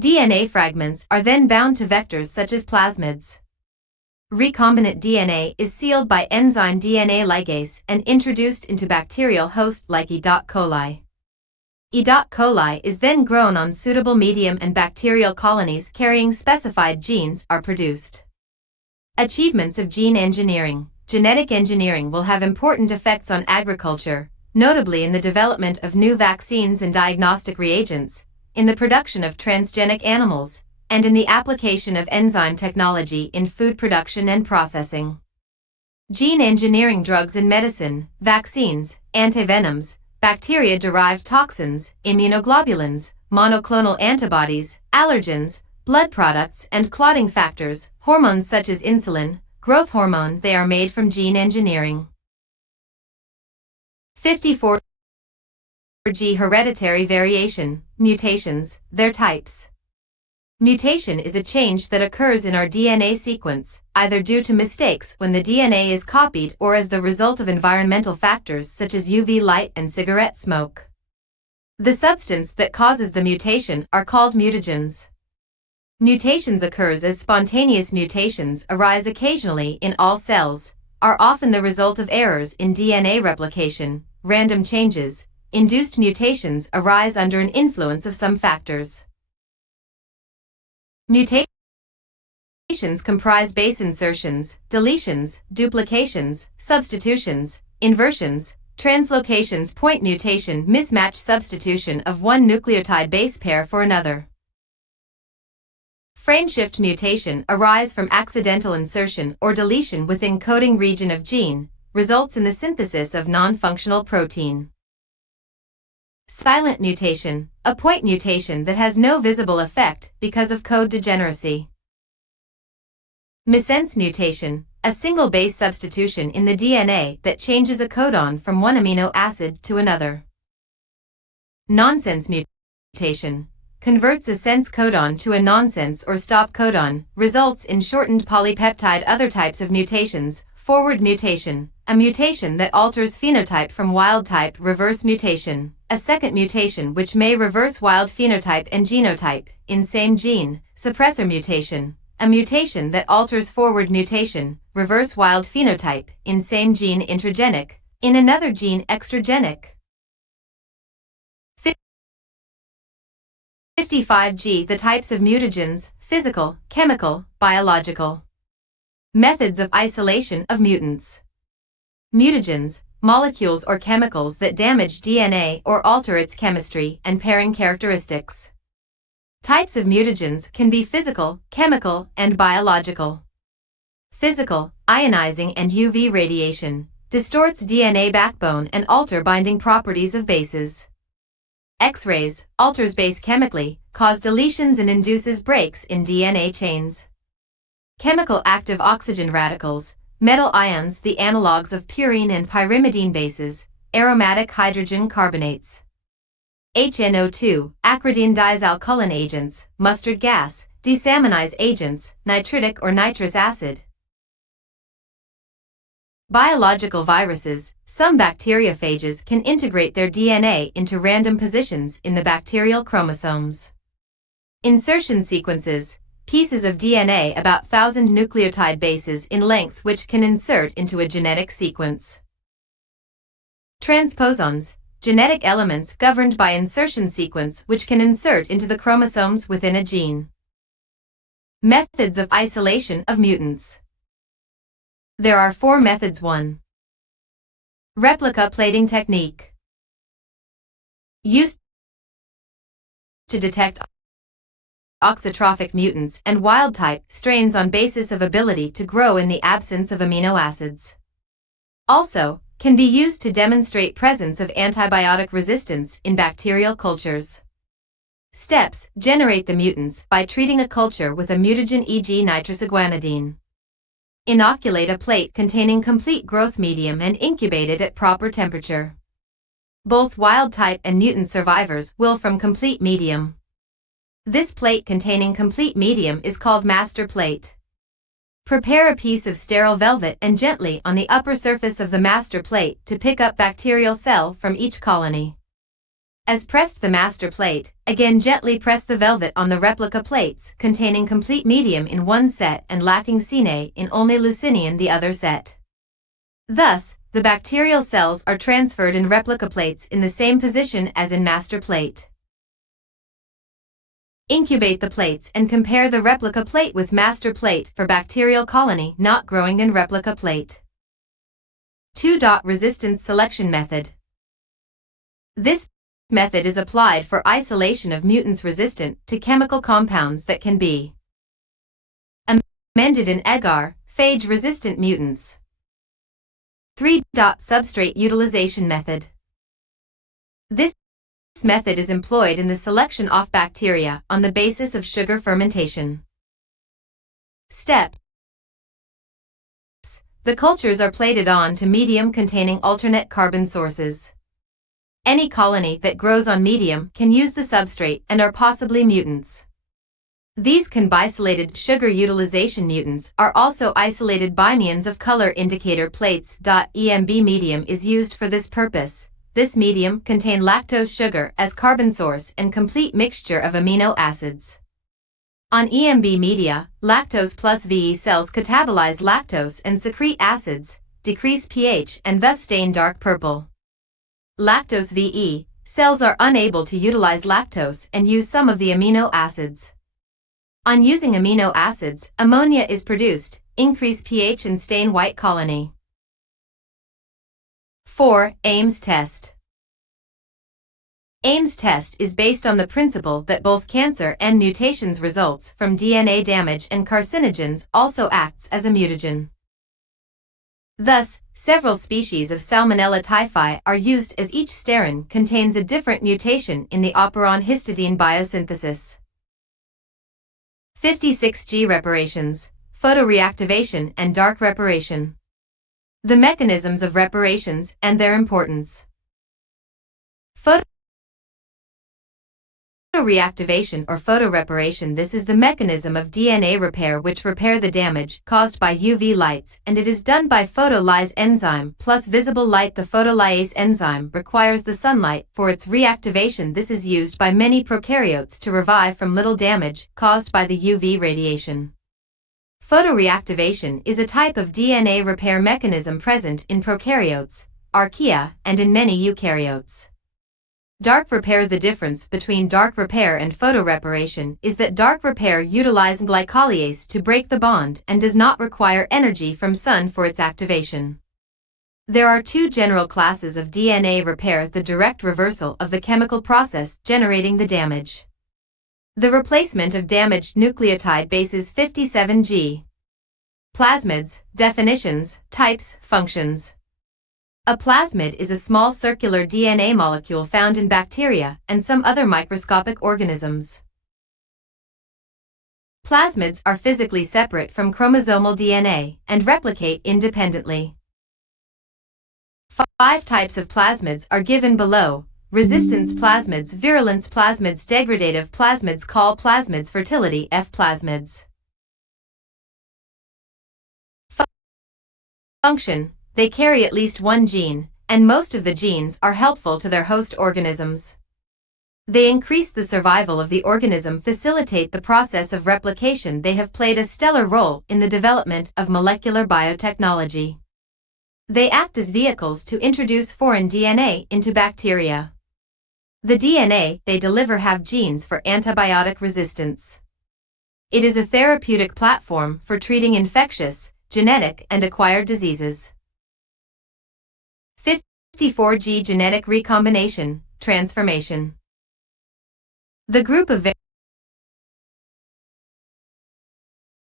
DNA fragments are then bound to vectors such as plasmids. Recombinant DNA is sealed by enzyme DNA ligase and introduced into bacterial host like E. coli. E. coli is then grown on suitable medium and bacterial colonies carrying specified genes are produced. Achievements of gene engineering. Genetic engineering will have important effects on agriculture, notably in the development of new vaccines and diagnostic reagents, in the production of transgenic animals, and in the application of enzyme technology in food production and processing. Gene engineering drugs in medicine, vaccines, antivenoms, bacteria-derived toxins, immunoglobulins, monoclonal antibodies, allergens, blood products and clotting factors, hormones such as insulin, growth hormone. They are made from gene engineering. 54G hereditary variation, mutations, their types. Mutation is a change that occurs in our DNA sequence, either due to mistakes when the DNA is copied or as the result of environmental factors such as UV light and cigarette smoke. The substance that causes the mutation are called mutagens. Mutations occurs as spontaneous mutations arise occasionally in all cells, are often the result of errors in DNA replication, random changes. Induced mutations arise under an influence of some factors. Mutations comprise base insertions, deletions, duplications, substitutions, inversions, translocations. Point mutation, mismatch, substitution of one nucleotide base pair for another. Frameshift mutation arise from accidental insertion or deletion within coding region of gene, results in the synthesis of non-functional protein. Silent mutation, a point mutation that has no visible effect because of code degeneracy. Missense mutation, a single base substitution in the DNA that changes a codon from one amino acid to another. Nonsense mutation, converts a sense codon to a nonsense or stop codon, results in shortened polypeptide. Other types of mutations. Forward mutation, a mutation that alters phenotype from wild type. Reverse mutation, a second mutation which may reverse wild phenotype and genotype in same gene. Suppressor mutation, a mutation that alters forward mutation, reverse wild phenotype in same gene. Intragenic, in another gene. Extragenic. 55G. The types of mutagens: physical, chemical, biological. Methods of isolation of mutants. Mutagens, molecules or chemicals that damage DNA or alter its chemistry and pairing characteristics. Types of mutagens can be physical, chemical, and biological. Physical, ionizing and UV radiation, distorts DNA backbone and alter binding properties of bases. X-rays, alters base chemically, cause deletions and induces breaks in DNA chains. Chemical active oxygen radicals, metal ions, the analogues of purine and pyrimidine bases, aromatic hydrogen carbonates. HNO2, acridine dialkylin agents, mustard gas, desaminase agents, nitritic or nitrous acid. Biological viruses, some bacteriophages can integrate their DNA into random positions in the bacterial chromosomes. Insertion sequences, pieces of DNA about 1,000 nucleotide bases in length which can insert into a genetic sequence. Transposons, genetic elements governed by insertion sequence which can insert into the chromosomes within a gene. Methods of isolation of mutants. There are 4 methods. 1. Replica plating technique. Used to detect auxotrophic mutants and wild-type strains on basis of ability to grow in the absence of amino acids. Also, can be used to demonstrate presence of antibiotic resistance in bacterial cultures. Steps: generate the mutants by treating a culture with a mutagen, e.g. nitrosaguanidine. Inoculate a plate containing complete growth medium and incubate it at proper temperature. Both wild-type and mutant survivors will from complete medium. This plate containing complete medium is called master plate. Prepare a piece of sterile velvet and gently on the upper surface of the master plate to pick up bacterial cell from each colony. As pressed the master plate, again gently press the velvet on the replica plates containing complete medium in one set and lacking sine in only leucinian the other set. Thus, the bacterial cells are transferred in replica plates in the same position as in master plate. Incubate the plates and compare the replica plate with master plate for bacterial colony not growing in replica plate. 2. Resistance selection method. This method is applied for isolation of mutants resistant to chemical compounds that can be amended in agar, phage-resistant mutants. 3. Substrate utilization method. This method is employed in the selection of bacteria on the basis of sugar fermentation. Steps. The cultures are plated on to medium containing alternate carbon sources. Any colony that grows on medium can use the substrate and are possibly mutants. These bisylated sugar utilization mutants are also isolated bimians of color indicator plates. EMB medium is used for this purpose. This medium contain lactose sugar as carbon source and complete mixture of amino acids. On EMB media, lactose plus VE cells catabolize lactose and secrete acids, decrease pH and thus stain dark purple. Lactose VE cells are unable to utilize lactose and use some of the amino acids. On using amino acids, ammonia is produced, increase pH and stain white colony. 4. Ames test. Ames test is based on the principle that both cancer and mutations results from DNA damage and carcinogens also acts as a mutagen. Thus, several species of Salmonella typhi are used as each sterin contains a different mutation in the operon histidine biosynthesis. 56G reparations, photoreactivation and dark reparation. The mechanisms of reparations and their importance. Photoreactivation or photoreparation. This is the mechanism of DNA repair which repair the damage caused by UV lights, and it is done by photolyase enzyme plus visible light. The photolyase enzyme requires the sunlight for its reactivation. This is used by many prokaryotes to revive from little damage caused by the UV radiation. Photoreactivation is a type of DNA repair mechanism present in prokaryotes, archaea, and in many eukaryotes. Dark repair. The difference between dark repair and photoreparation is that dark repair utilizes glycolyase to break the bond and does not require energy from sun for its activation. There are two general classes of DNA repair: the direct reversal of the chemical process generating the damage. The replacement of damaged nucleotide bases. 57G. Plasmids, definitions, types, functions. A plasmid is a small circular DNA molecule found in bacteria and some other microscopic organisms. Plasmids are physically separate from chromosomal DNA and replicate independently. 5 types of plasmids are given below: resistance plasmids, virulence plasmids, degradative plasmids, call plasmids, fertility F plasmids. Function: they carry at least one gene, and most of the genes are helpful to their host organisms. They increase the survival of the organism, facilitate the process of replication. They have played a stellar role in the development of molecular biotechnology. They act as vehicles to introduce foreign DNA into bacteria. The DNA they deliver have genes for antibiotic resistance. It is a therapeutic platform for treating infectious, genetic, and acquired diseases. 54G genetic recombination, transformation. The group of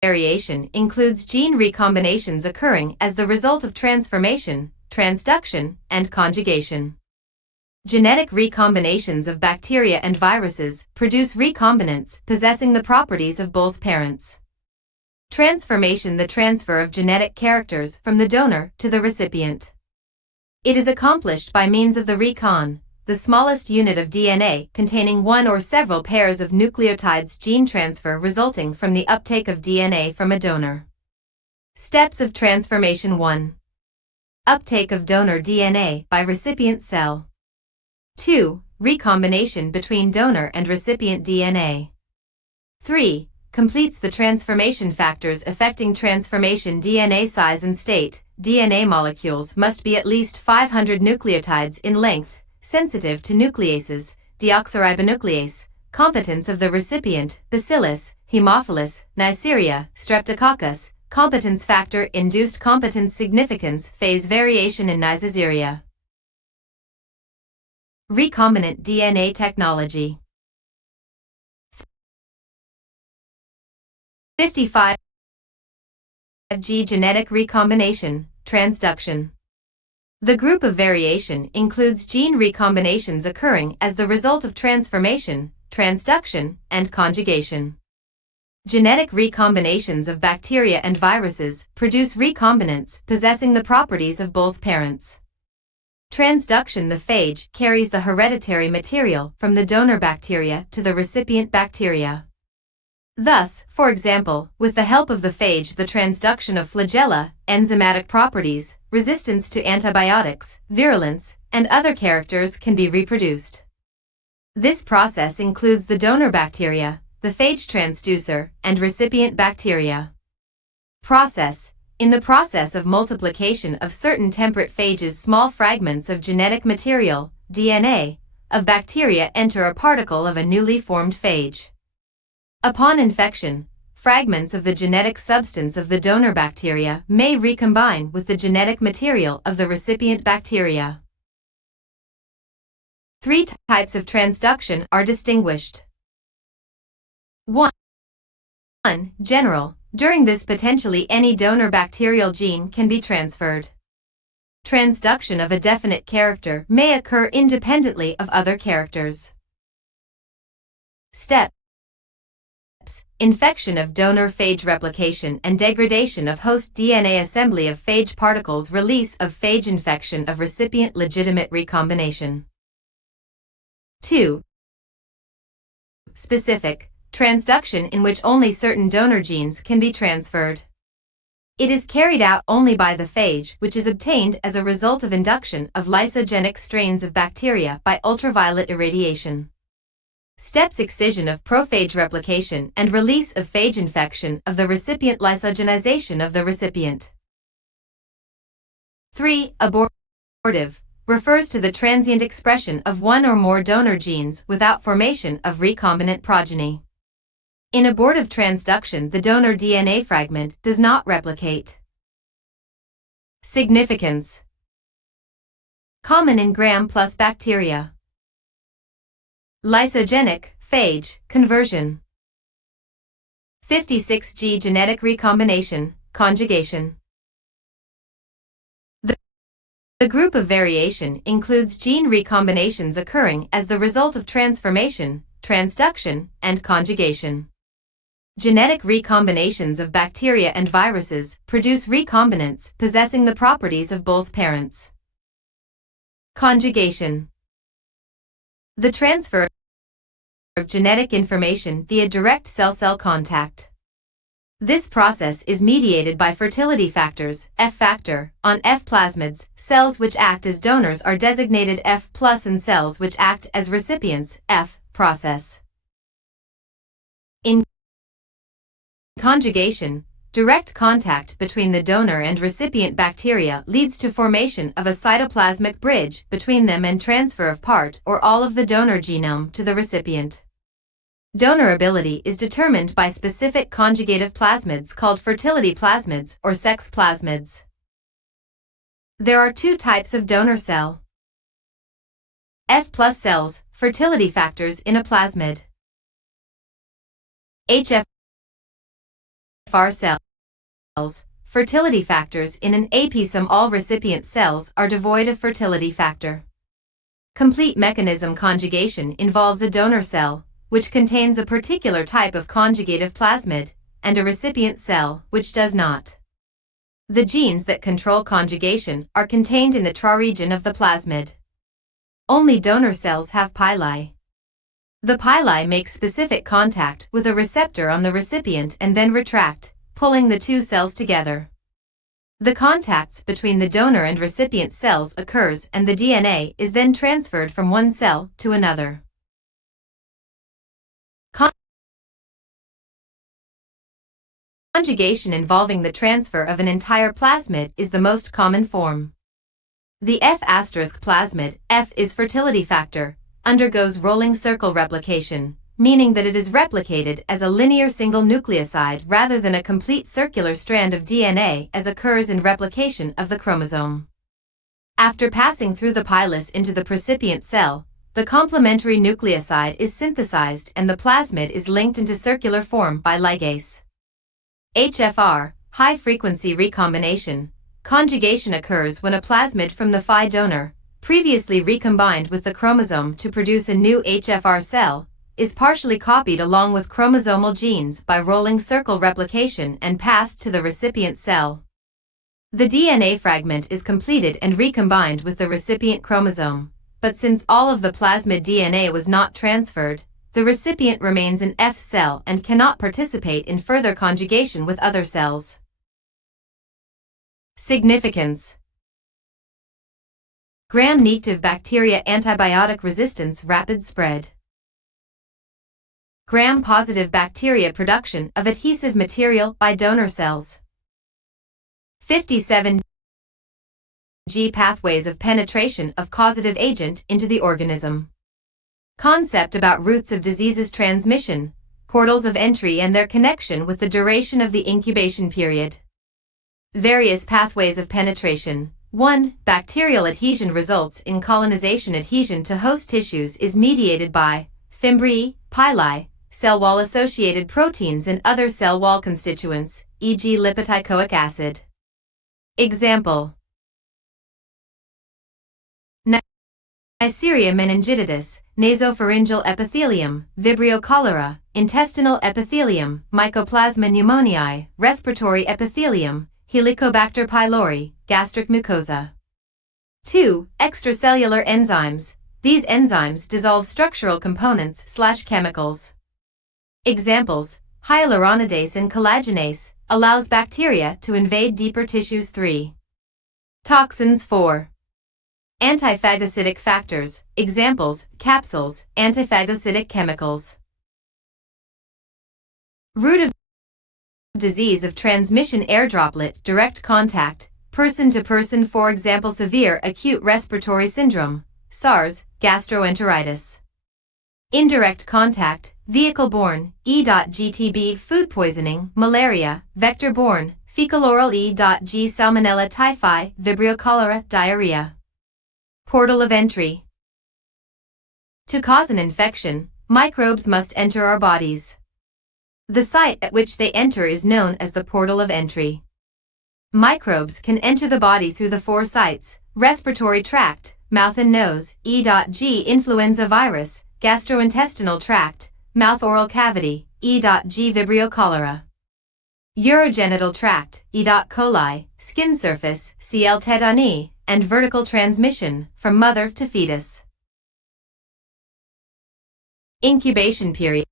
variation includes gene recombinations occurring as the result of transformation, transduction, and conjugation. Genetic recombinations of bacteria and viruses produce recombinants possessing the properties of both parents. Transformation: the transfer of genetic characters from the donor to the recipient. It is accomplished by means of the recon, the smallest unit of DNA containing one or several pairs of nucleotides. Gene transfer resulting from the uptake of DNA from a donor. Steps of transformation: 1. Uptake of donor DNA by recipient cell. 2. Recombination between donor and recipient DNA. 3. Completes the transformation. Factors affecting transformation: DNA size and state. DNA molecules must be at least 500 nucleotides in length, sensitive to nucleases, deoxyribonuclease, competence of the recipient, Bacillus, Haemophilus, Neisseria, Streptococcus, competence factor, induced competence, significance, phase variation in Neisseria. Recombinant DNA technology. 55G genetic recombination, transduction. The group of variation includes gene recombinations occurring as the result of transformation, transduction, and conjugation. Genetic recombinations of bacteria and viruses produce recombinants possessing the properties of both parents. Transduction: the phage carries the hereditary material from the donor bacteria to the recipient bacteria. Thus, for example, with the help of the phage, the transduction of flagella, enzymatic properties, resistance to antibiotics, virulence, and other characters can be reproduced. This process includes the donor bacteria, the phage transducer, and recipient bacteria. Process: in the process of multiplication of certain temperate phages, small fragments of genetic material, DNA, of bacteria enter a particle of a newly formed phage. Upon infection, fragments of the genetic substance of the donor bacteria may recombine with the genetic material of the recipient bacteria. Three types of transduction are distinguished. 1. General. During this, potentially any donor bacterial gene can be transferred. Transduction of a definite character may occur independently of other characters. Steps: infection of donor phage, replication and degradation of host DNA, assembly of phage particles, release of phage, infection of recipient, legitimate recombination. 2. Specific transduction, in which only certain donor genes can be transferred. It is carried out only by the phage, which is obtained as a result of induction of lysogenic strains of bacteria by ultraviolet irradiation. Steps: excision of prophage, replication and release of phage, infection of the recipient, lysogenization of the recipient. 3. Abortive refers to the transient expression of one or more donor genes without formation of recombinant progeny. In abortive transduction, the donor DNA fragment does not replicate. Significance: common in gram-plus bacteria. Lysogenic, phage, conversion. 56G genetic recombination, conjugation. The group of variation includes gene recombinations occurring as the result of transformation, transduction, and conjugation. Genetic recombinations of bacteria and viruses produce recombinants possessing the properties of both parents. Conjugation: the transfer of genetic information via direct cell-cell contact. This process is mediated by fertility factors, F factor, on F plasmids. Cells which act as donors are designated F+, and cells which act as recipients, F process. In conjugation, direct contact between the donor and recipient bacteria leads to formation of a cytoplasmic bridge between them and transfer of part or all of the donor genome to the recipient. Donor ability is determined by specific conjugative plasmids called fertility plasmids or sex plasmids. There are two types of donor cell: F+ cells, fertility factors in a plasmid. HFR cells, fertility factors in an apisome. All recipient cells are devoid of fertility factor. Complete mechanism: conjugation involves a donor cell, which contains a particular type of conjugative plasmid, and a recipient cell, which does not. The genes that control conjugation are contained in the TRA region of the plasmid. Only donor cells have pili. The pili make specific contact with a receptor on the recipient and then retract, pulling the two cells together. The contacts between the donor and recipient cells occurs and the DNA is then transferred from one cell to another. Conjugation involving the transfer of an entire plasmid is the most common form. The F** plasmid, F is fertility factor, undergoes rolling circle replication, meaning that it is replicated as a linear single nucleoside rather than a complete circular strand of DNA as occurs in replication of the chromosome. After passing through the pilus into the precipient cell, the complementary nucleoside is synthesized and the plasmid is linked into circular form by ligase. HFR, high-frequency recombination, Conjugation occurs when a plasmid from the Phi donor, previously recombined with the chromosome to produce a new HFR cell, is partially copied along with chromosomal genes by rolling circle replication and passed to the recipient cell. The DNA fragment is completed and recombined with the recipient chromosome, but since all of the plasmid DNA was not transferred, the recipient remains an F cell and cannot participate in further conjugation with other cells. Significance: Gram-negative bacteria antibiotic resistance rapid spread. Gram-positive bacteria production of adhesive material by donor cells. 57 G pathways of penetration of causative agent into the organism. Concept about routes of diseases transmission, portals of entry and their connection with the duration of the incubation period. Various pathways of penetration. 1. Bacterial adhesion results in colonization. Adhesion to host tissues is mediated by fimbriae, pili, cell wall associated proteins and other cell wall constituents, e.g. lipoteichoic acid. Example: Neisseria meningitidis, nasopharyngeal epithelium, Vibrio cholera, intestinal epithelium, Mycoplasma pneumoniae, respiratory epithelium, Helicobacter pylori, gastric mucosa. 2. Extracellular enzymes. These enzymes dissolve structural components/chemicals. Examples: hyaluronidase and collagenase allows bacteria to invade deeper tissues. 3. Toxins. 4. Antiphagocytic factors. Examples: capsules, antiphagocytic chemicals. Route of disease of transmission: air droplet, direct contact, person to person, for example severe acute respiratory syndrome, SARS, gastroenteritis. Indirect contact, vehicle-borne, E.GTB, food poisoning, malaria, vector-borne, fecal-oral E.G, salmonella typhi, Vibrio cholera, diarrhea. Portal of entry. To cause an infection, microbes must enter our bodies. The site at which they enter is known as the portal of entry. Microbes can enter the body through the 4 sites: respiratory tract, mouth and nose, E.G, influenza virus, gastrointestinal tract, mouth oral cavity, E.G, Vibrio cholera. Urogenital tract, E. coli, skin surface, Cl tetani, and vertical transmission, from mother to fetus. Incubation period.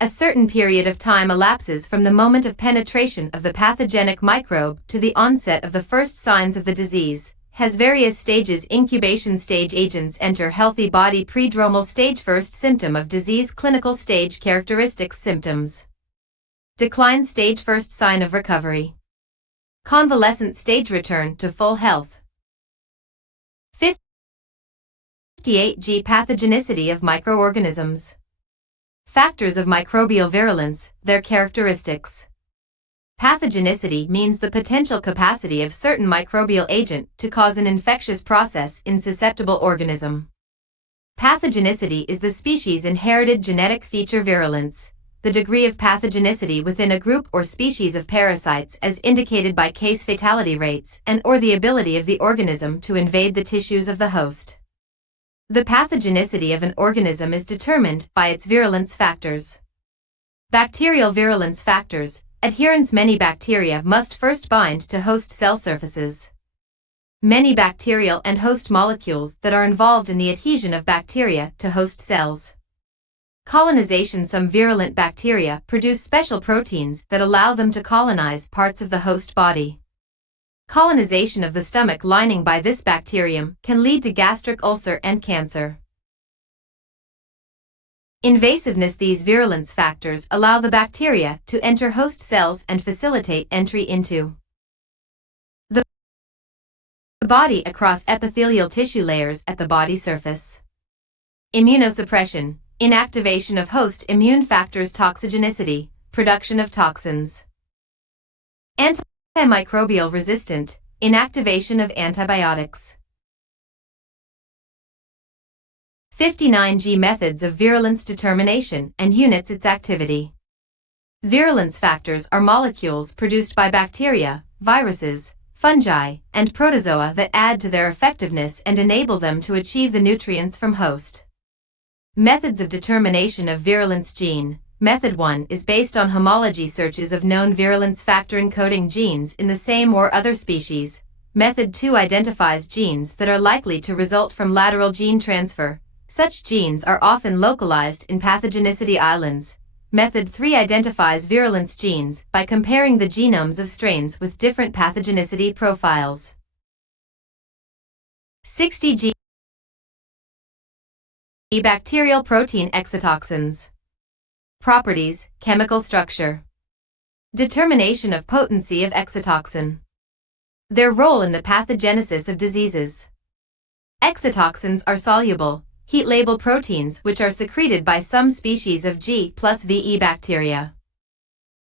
A certain period of time elapses from the moment of penetration of the pathogenic microbe to the onset of the first signs of the disease. Has various stages. Incubation stage: agents enter healthy body. Prodromal stage: first symptom of disease. Clinical stage: characteristics, symptoms. Decline stage: first sign of recovery. Convalescent stage: return to full health. 58G pathogenicity of microorganisms. Factors of microbial virulence, their characteristics. Pathogenicity means the potential capacity of certain microbial agent to cause an infectious process in susceptible organism. Pathogenicity is the species inherited genetic feature. Virulence, the degree of pathogenicity within a group or species of parasites as indicated by case fatality rates and/or the ability of the organism to invade the tissues of the host. The pathogenicity of an organism is determined by its virulence factors. Bacterial virulence factors. Adherence: many bacteria must first bind to host cell surfaces. Many bacterial and host molecules that are involved in the adhesion of bacteria to host cells. Colonization: some virulent bacteria produce special proteins that allow them to colonize parts of the host body. Colonization of the stomach lining by this bacterium can lead to gastric ulcer and cancer. Invasiveness: these virulence factors allow the bacteria to enter host cells and facilitate entry into the body across epithelial tissue layers at the body surface. Immunosuppression: inactivation of host immune factors. Toxigenicity: production of toxins. Antimicrobial resistant: inactivation of antibiotics. 59G methods of virulence determination and units its activity. Virulence factors are molecules produced by bacteria, viruses, fungi, and protozoa that add to their effectiveness and enable them to achieve the nutrients from host. Methods of determination of virulence gene. Method 1 is based on homology searches of known virulence factor encoding genes in the same or other species. Method 2 identifies genes that are likely to result from lateral gene transfer. Such genes are often localized in pathogenicity islands. Method 3 identifies virulence genes by comparing the genomes of strains with different pathogenicity profiles. 60G Bacterial protein exotoxins. Properties, chemical structure. Determination of potency of exotoxin. Their role in the pathogenesis of diseases. Exotoxins are soluble, heat-labile proteins which are secreted by some species of G+VE bacteria.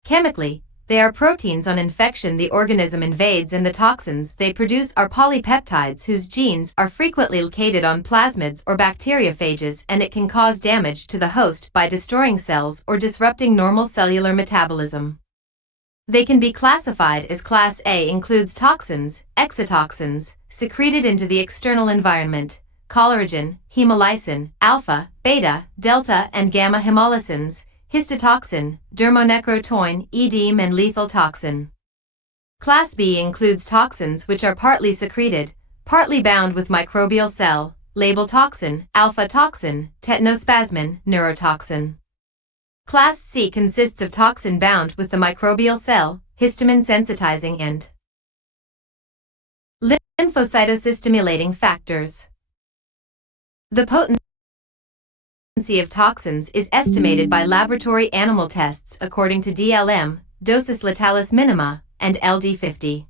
Chemically, they are proteins on infection the organism invades, and the toxins they produce are polypeptides whose genes are frequently located on plasmids or bacteriophages, and it can cause damage to the host by destroying cells or disrupting normal cellular metabolism. They can be classified as Class A includes toxins, exotoxins, secreted into the external environment, collagen, hemolysin, alpha, beta, delta and gamma hemolysins, histotoxin, dermonecrotoin, edeme and lethal toxin. Class B includes toxins which are partly secreted, partly bound with microbial cell, labile toxin, alpha toxin, tetanospasmin, neurotoxin. Class C consists of toxin bound with the microbial cell, histamine sensitizing and lymphocytostimulating factors. The potency of toxins is estimated by laboratory animal tests according to DLM, dosis letalis minima, and LD50.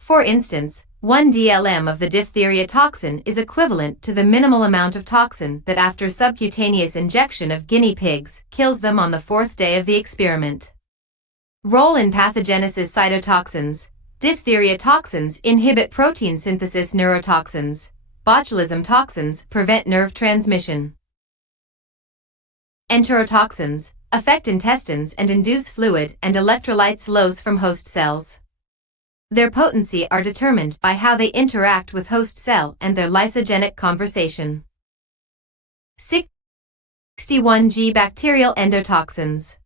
For instance, 1 DLM of the diphtheria toxin is equivalent to the minimal amount of toxin that after subcutaneous injection of guinea pigs kills them on the 4th day of the experiment. Role in pathogenesis. Cytotoxins. Diphtheria toxins inhibit protein synthesis. Neurotoxins. Botulism toxins prevent nerve transmission. Enterotoxins affect intestines and induce fluid and electrolytes loss from host cells. Their potency are determined by how they interact with host cell and their lysogenic conversation. 61G Bacterial endotoxins.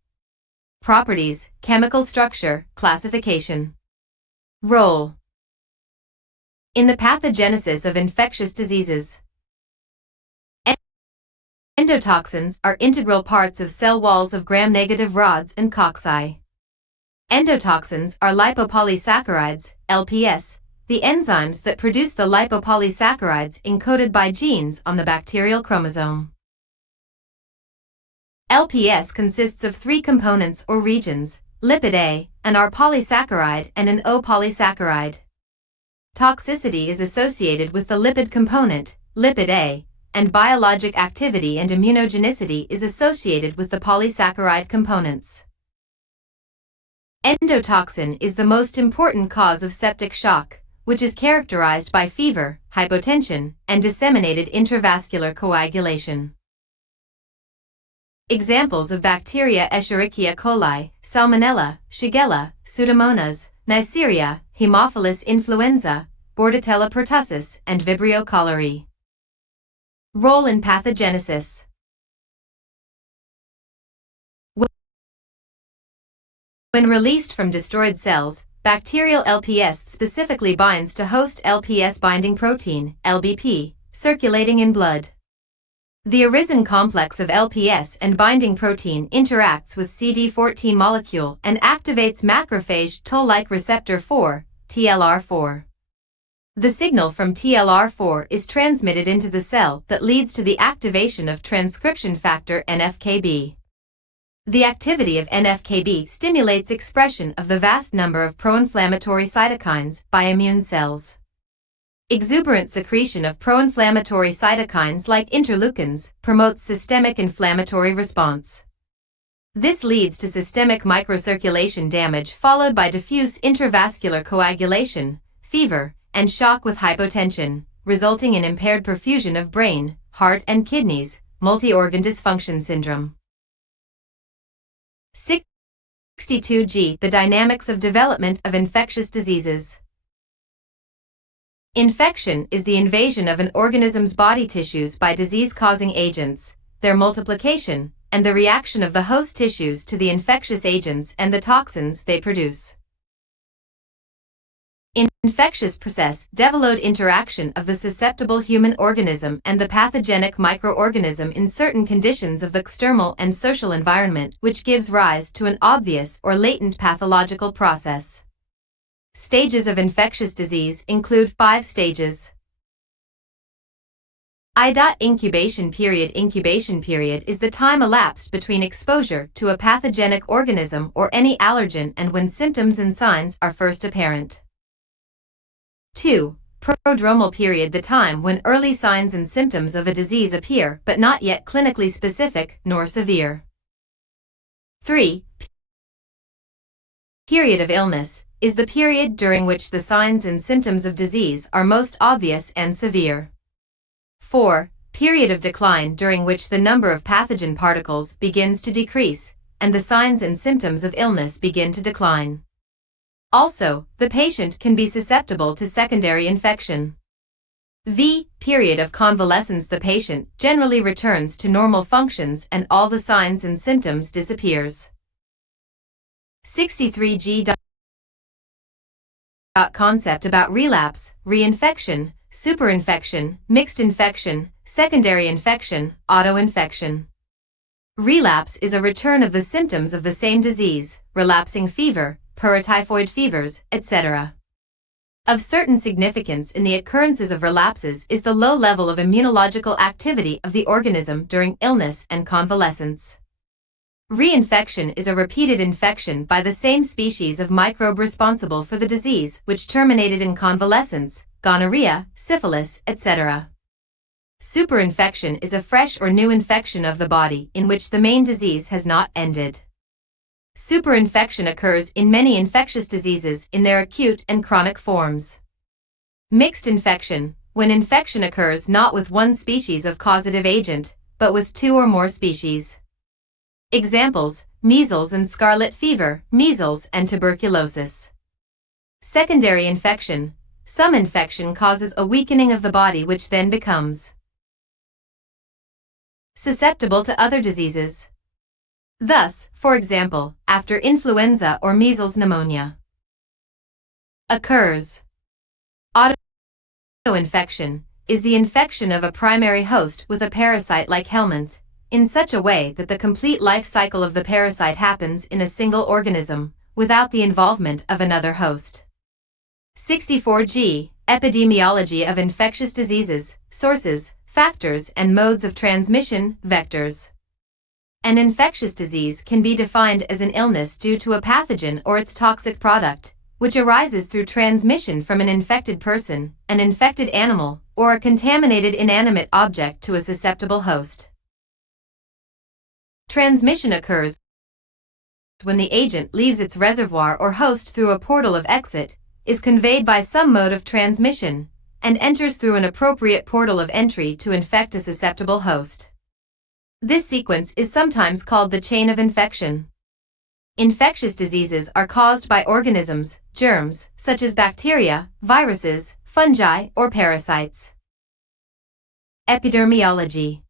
Properties, chemical structure, classification. Role in the pathogenesis of infectious diseases. Endotoxins are integral parts of cell walls of gram-negative rods and cocci. Endotoxins are lipopolysaccharides, LPS, the enzymes that produce the lipopolysaccharides encoded by genes on the bacterial chromosome. LPS consists of 3 components or regions, lipid A, an R polysaccharide and an O polysaccharide. Toxicity is associated with the lipid component, lipid A, and biologic activity and immunogenicity is associated with the polysaccharide components. Endotoxin is the most important cause of septic shock, which is characterized by fever, hypotension, and disseminated intravascular coagulation. Examples of bacteria: Escherichia coli, Salmonella, Shigella, Pseudomonas, Neisseria, Haemophilus influenza, Bordetella pertussis, and Vibrio cholerae. Role in pathogenesis. When released from destroyed cells, bacterial LPS specifically binds to host LPS binding protein, LBP, circulating in blood. The arisen complex of LPS and binding protein interacts with CD14 molecule and activates macrophage toll-like receptor 4, TLR4. The signal from TLR4 is transmitted into the cell that leads to the activation of transcription factor NFKB. The activity of NFKB stimulates expression of the vast number of pro-inflammatory cytokines by immune cells. Exuberant secretion of pro-inflammatory cytokines like interleukins promotes systemic inflammatory response. This leads to systemic microcirculation damage followed by diffuse intravascular coagulation, fever, and shock with hypotension, resulting in impaired perfusion of brain, heart and kidneys, multi-organ dysfunction syndrome. 62G. The dynamics of development of infectious diseases. Infection is the invasion of an organism's body tissues by disease-causing agents, their multiplication, and the reaction of the host tissues to the infectious agents and the toxins they produce. Infectious process developed interaction of the susceptible human organism and the pathogenic microorganism in certain conditions of the external and social environment, which gives rise to an obvious or latent pathological process. Stages of infectious disease include 5 stages. Incubation period. Incubation period is the time elapsed between exposure to a pathogenic organism or any allergen and when symptoms and signs are first apparent. 2. Prodromal period, the time when early signs and symptoms of a disease appear but not yet clinically specific nor severe. 3. Period of illness is the period during which the signs and symptoms of disease are most obvious and severe. 4. Period of decline, during which the number of pathogen particles begins to decrease and the signs and symptoms of illness begin to decline. Also, the patient can be susceptible to secondary infection. Period of convalescence, the patient generally returns to normal functions and all the signs and symptoms disappears. 63G. Concept about relapse, reinfection, superinfection, mixed infection, secondary infection, autoinfection. Relapse is a return of the symptoms of the same disease, relapsing fever, paratyphoid fevers, etc. Of certain significance in the occurrences of relapses is the low level of immunological activity of the organism during illness and convalescence. Reinfection is a repeated infection by the same species of microbe responsible for the disease which terminated in convalescence, gonorrhea, syphilis, etc. Superinfection is a fresh or new infection of the body in which the main disease has not ended. Superinfection occurs in many infectious diseases in their acute and chronic forms. Mixed infection, when infection occurs not with one species of causative agent, but with 2 or more species. Examples: measles and scarlet fever, measles and tuberculosis. Secondary infection, some infection causes a weakening of the body which then becomes susceptible to other diseases. Thus, for example, after influenza or measles, pneumonia occurs. Autoinfection is the infection of a primary host with a parasite like helminth, in such a way that the complete life cycle of the parasite happens in a single organism, without the involvement of another host. 64G. Epidemiology of infectious diseases, sources, factors and modes of transmission, vectors. An infectious disease can be defined as an illness due to a pathogen or its toxic product, which arises through transmission from an infected person, an infected animal, or a contaminated inanimate object to a susceptible host. Transmission occurs when the agent leaves its reservoir or host through a portal of exit, is conveyed by some mode of transmission, and enters through an appropriate portal of entry to infect a susceptible host. This sequence is sometimes called the chain of infection. Infectious diseases are caused by organisms, germs, such as bacteria, viruses, fungi, or parasites. Epidemiology.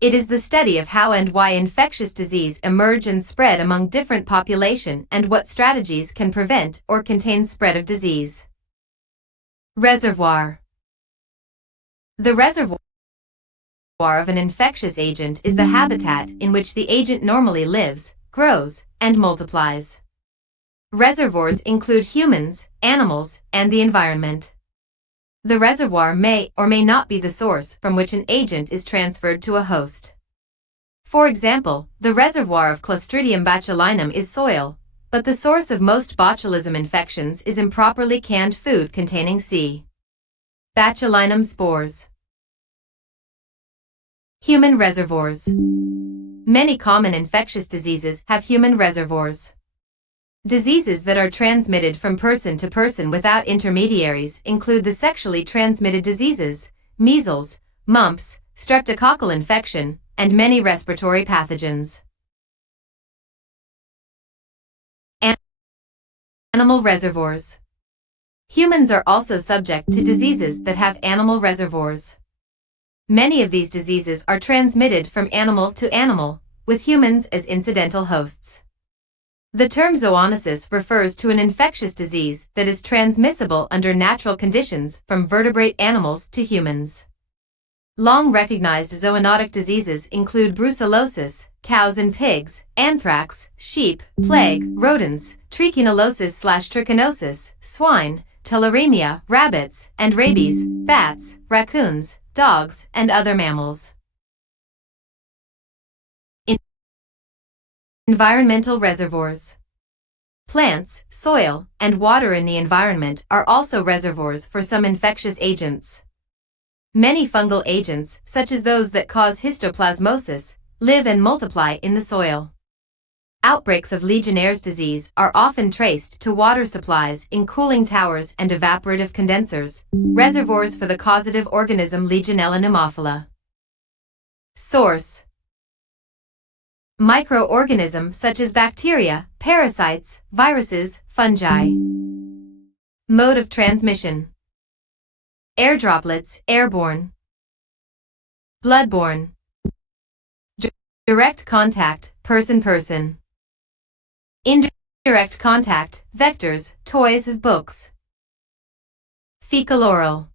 It is the study of how and why infectious disease emerge and spread among different population and what strategies can prevent or contain spread of disease. Reservoir. The reservoir of an infectious agent is the habitat in which the agent normally lives, grows, and multiplies. Reservoirs include humans, animals, and the environment. The reservoir may or may not be the source from which an agent is transferred to a host. For example, the reservoir of Clostridium botulinum is soil, but the source of most botulism infections is improperly canned food containing C. botulinum spores. Human reservoirs. Many common infectious diseases have human reservoirs. Diseases that are transmitted from person to person without intermediaries include the sexually transmitted diseases, measles, mumps, streptococcal infection, and many respiratory pathogens. Animal reservoirs. Humans are also subject to diseases that have animal reservoirs. Many of these diseases are transmitted from animal to animal, with humans as incidental hosts. The term zoonosis refers to an infectious disease that is transmissible under natural conditions from vertebrate animals to humans. Long-recognized zoonotic diseases include brucellosis, cows and pigs, anthrax, sheep, plague, rodents, trichinellosis/trichinosis, swine, tularemia, rabbits, and rabies, bats, raccoons, dogs, and other mammals. Environmental reservoirs. Plants, soil, and water in the environment are also reservoirs for some infectious agents. Many fungal agents, such as those that cause histoplasmosis, live and multiply in the soil. Outbreaks of Legionnaire's disease are often traced to water supplies in cooling towers and evaporative condensers, reservoirs for the causative organism Legionella pneumophila. Source: microorganisms such as bacteria, parasites, viruses, fungi. Mode of transmission: air droplets, airborne. Bloodborne. Direct contact, person-person. Indirect contact, vectors, toys, books. Fecal-oral.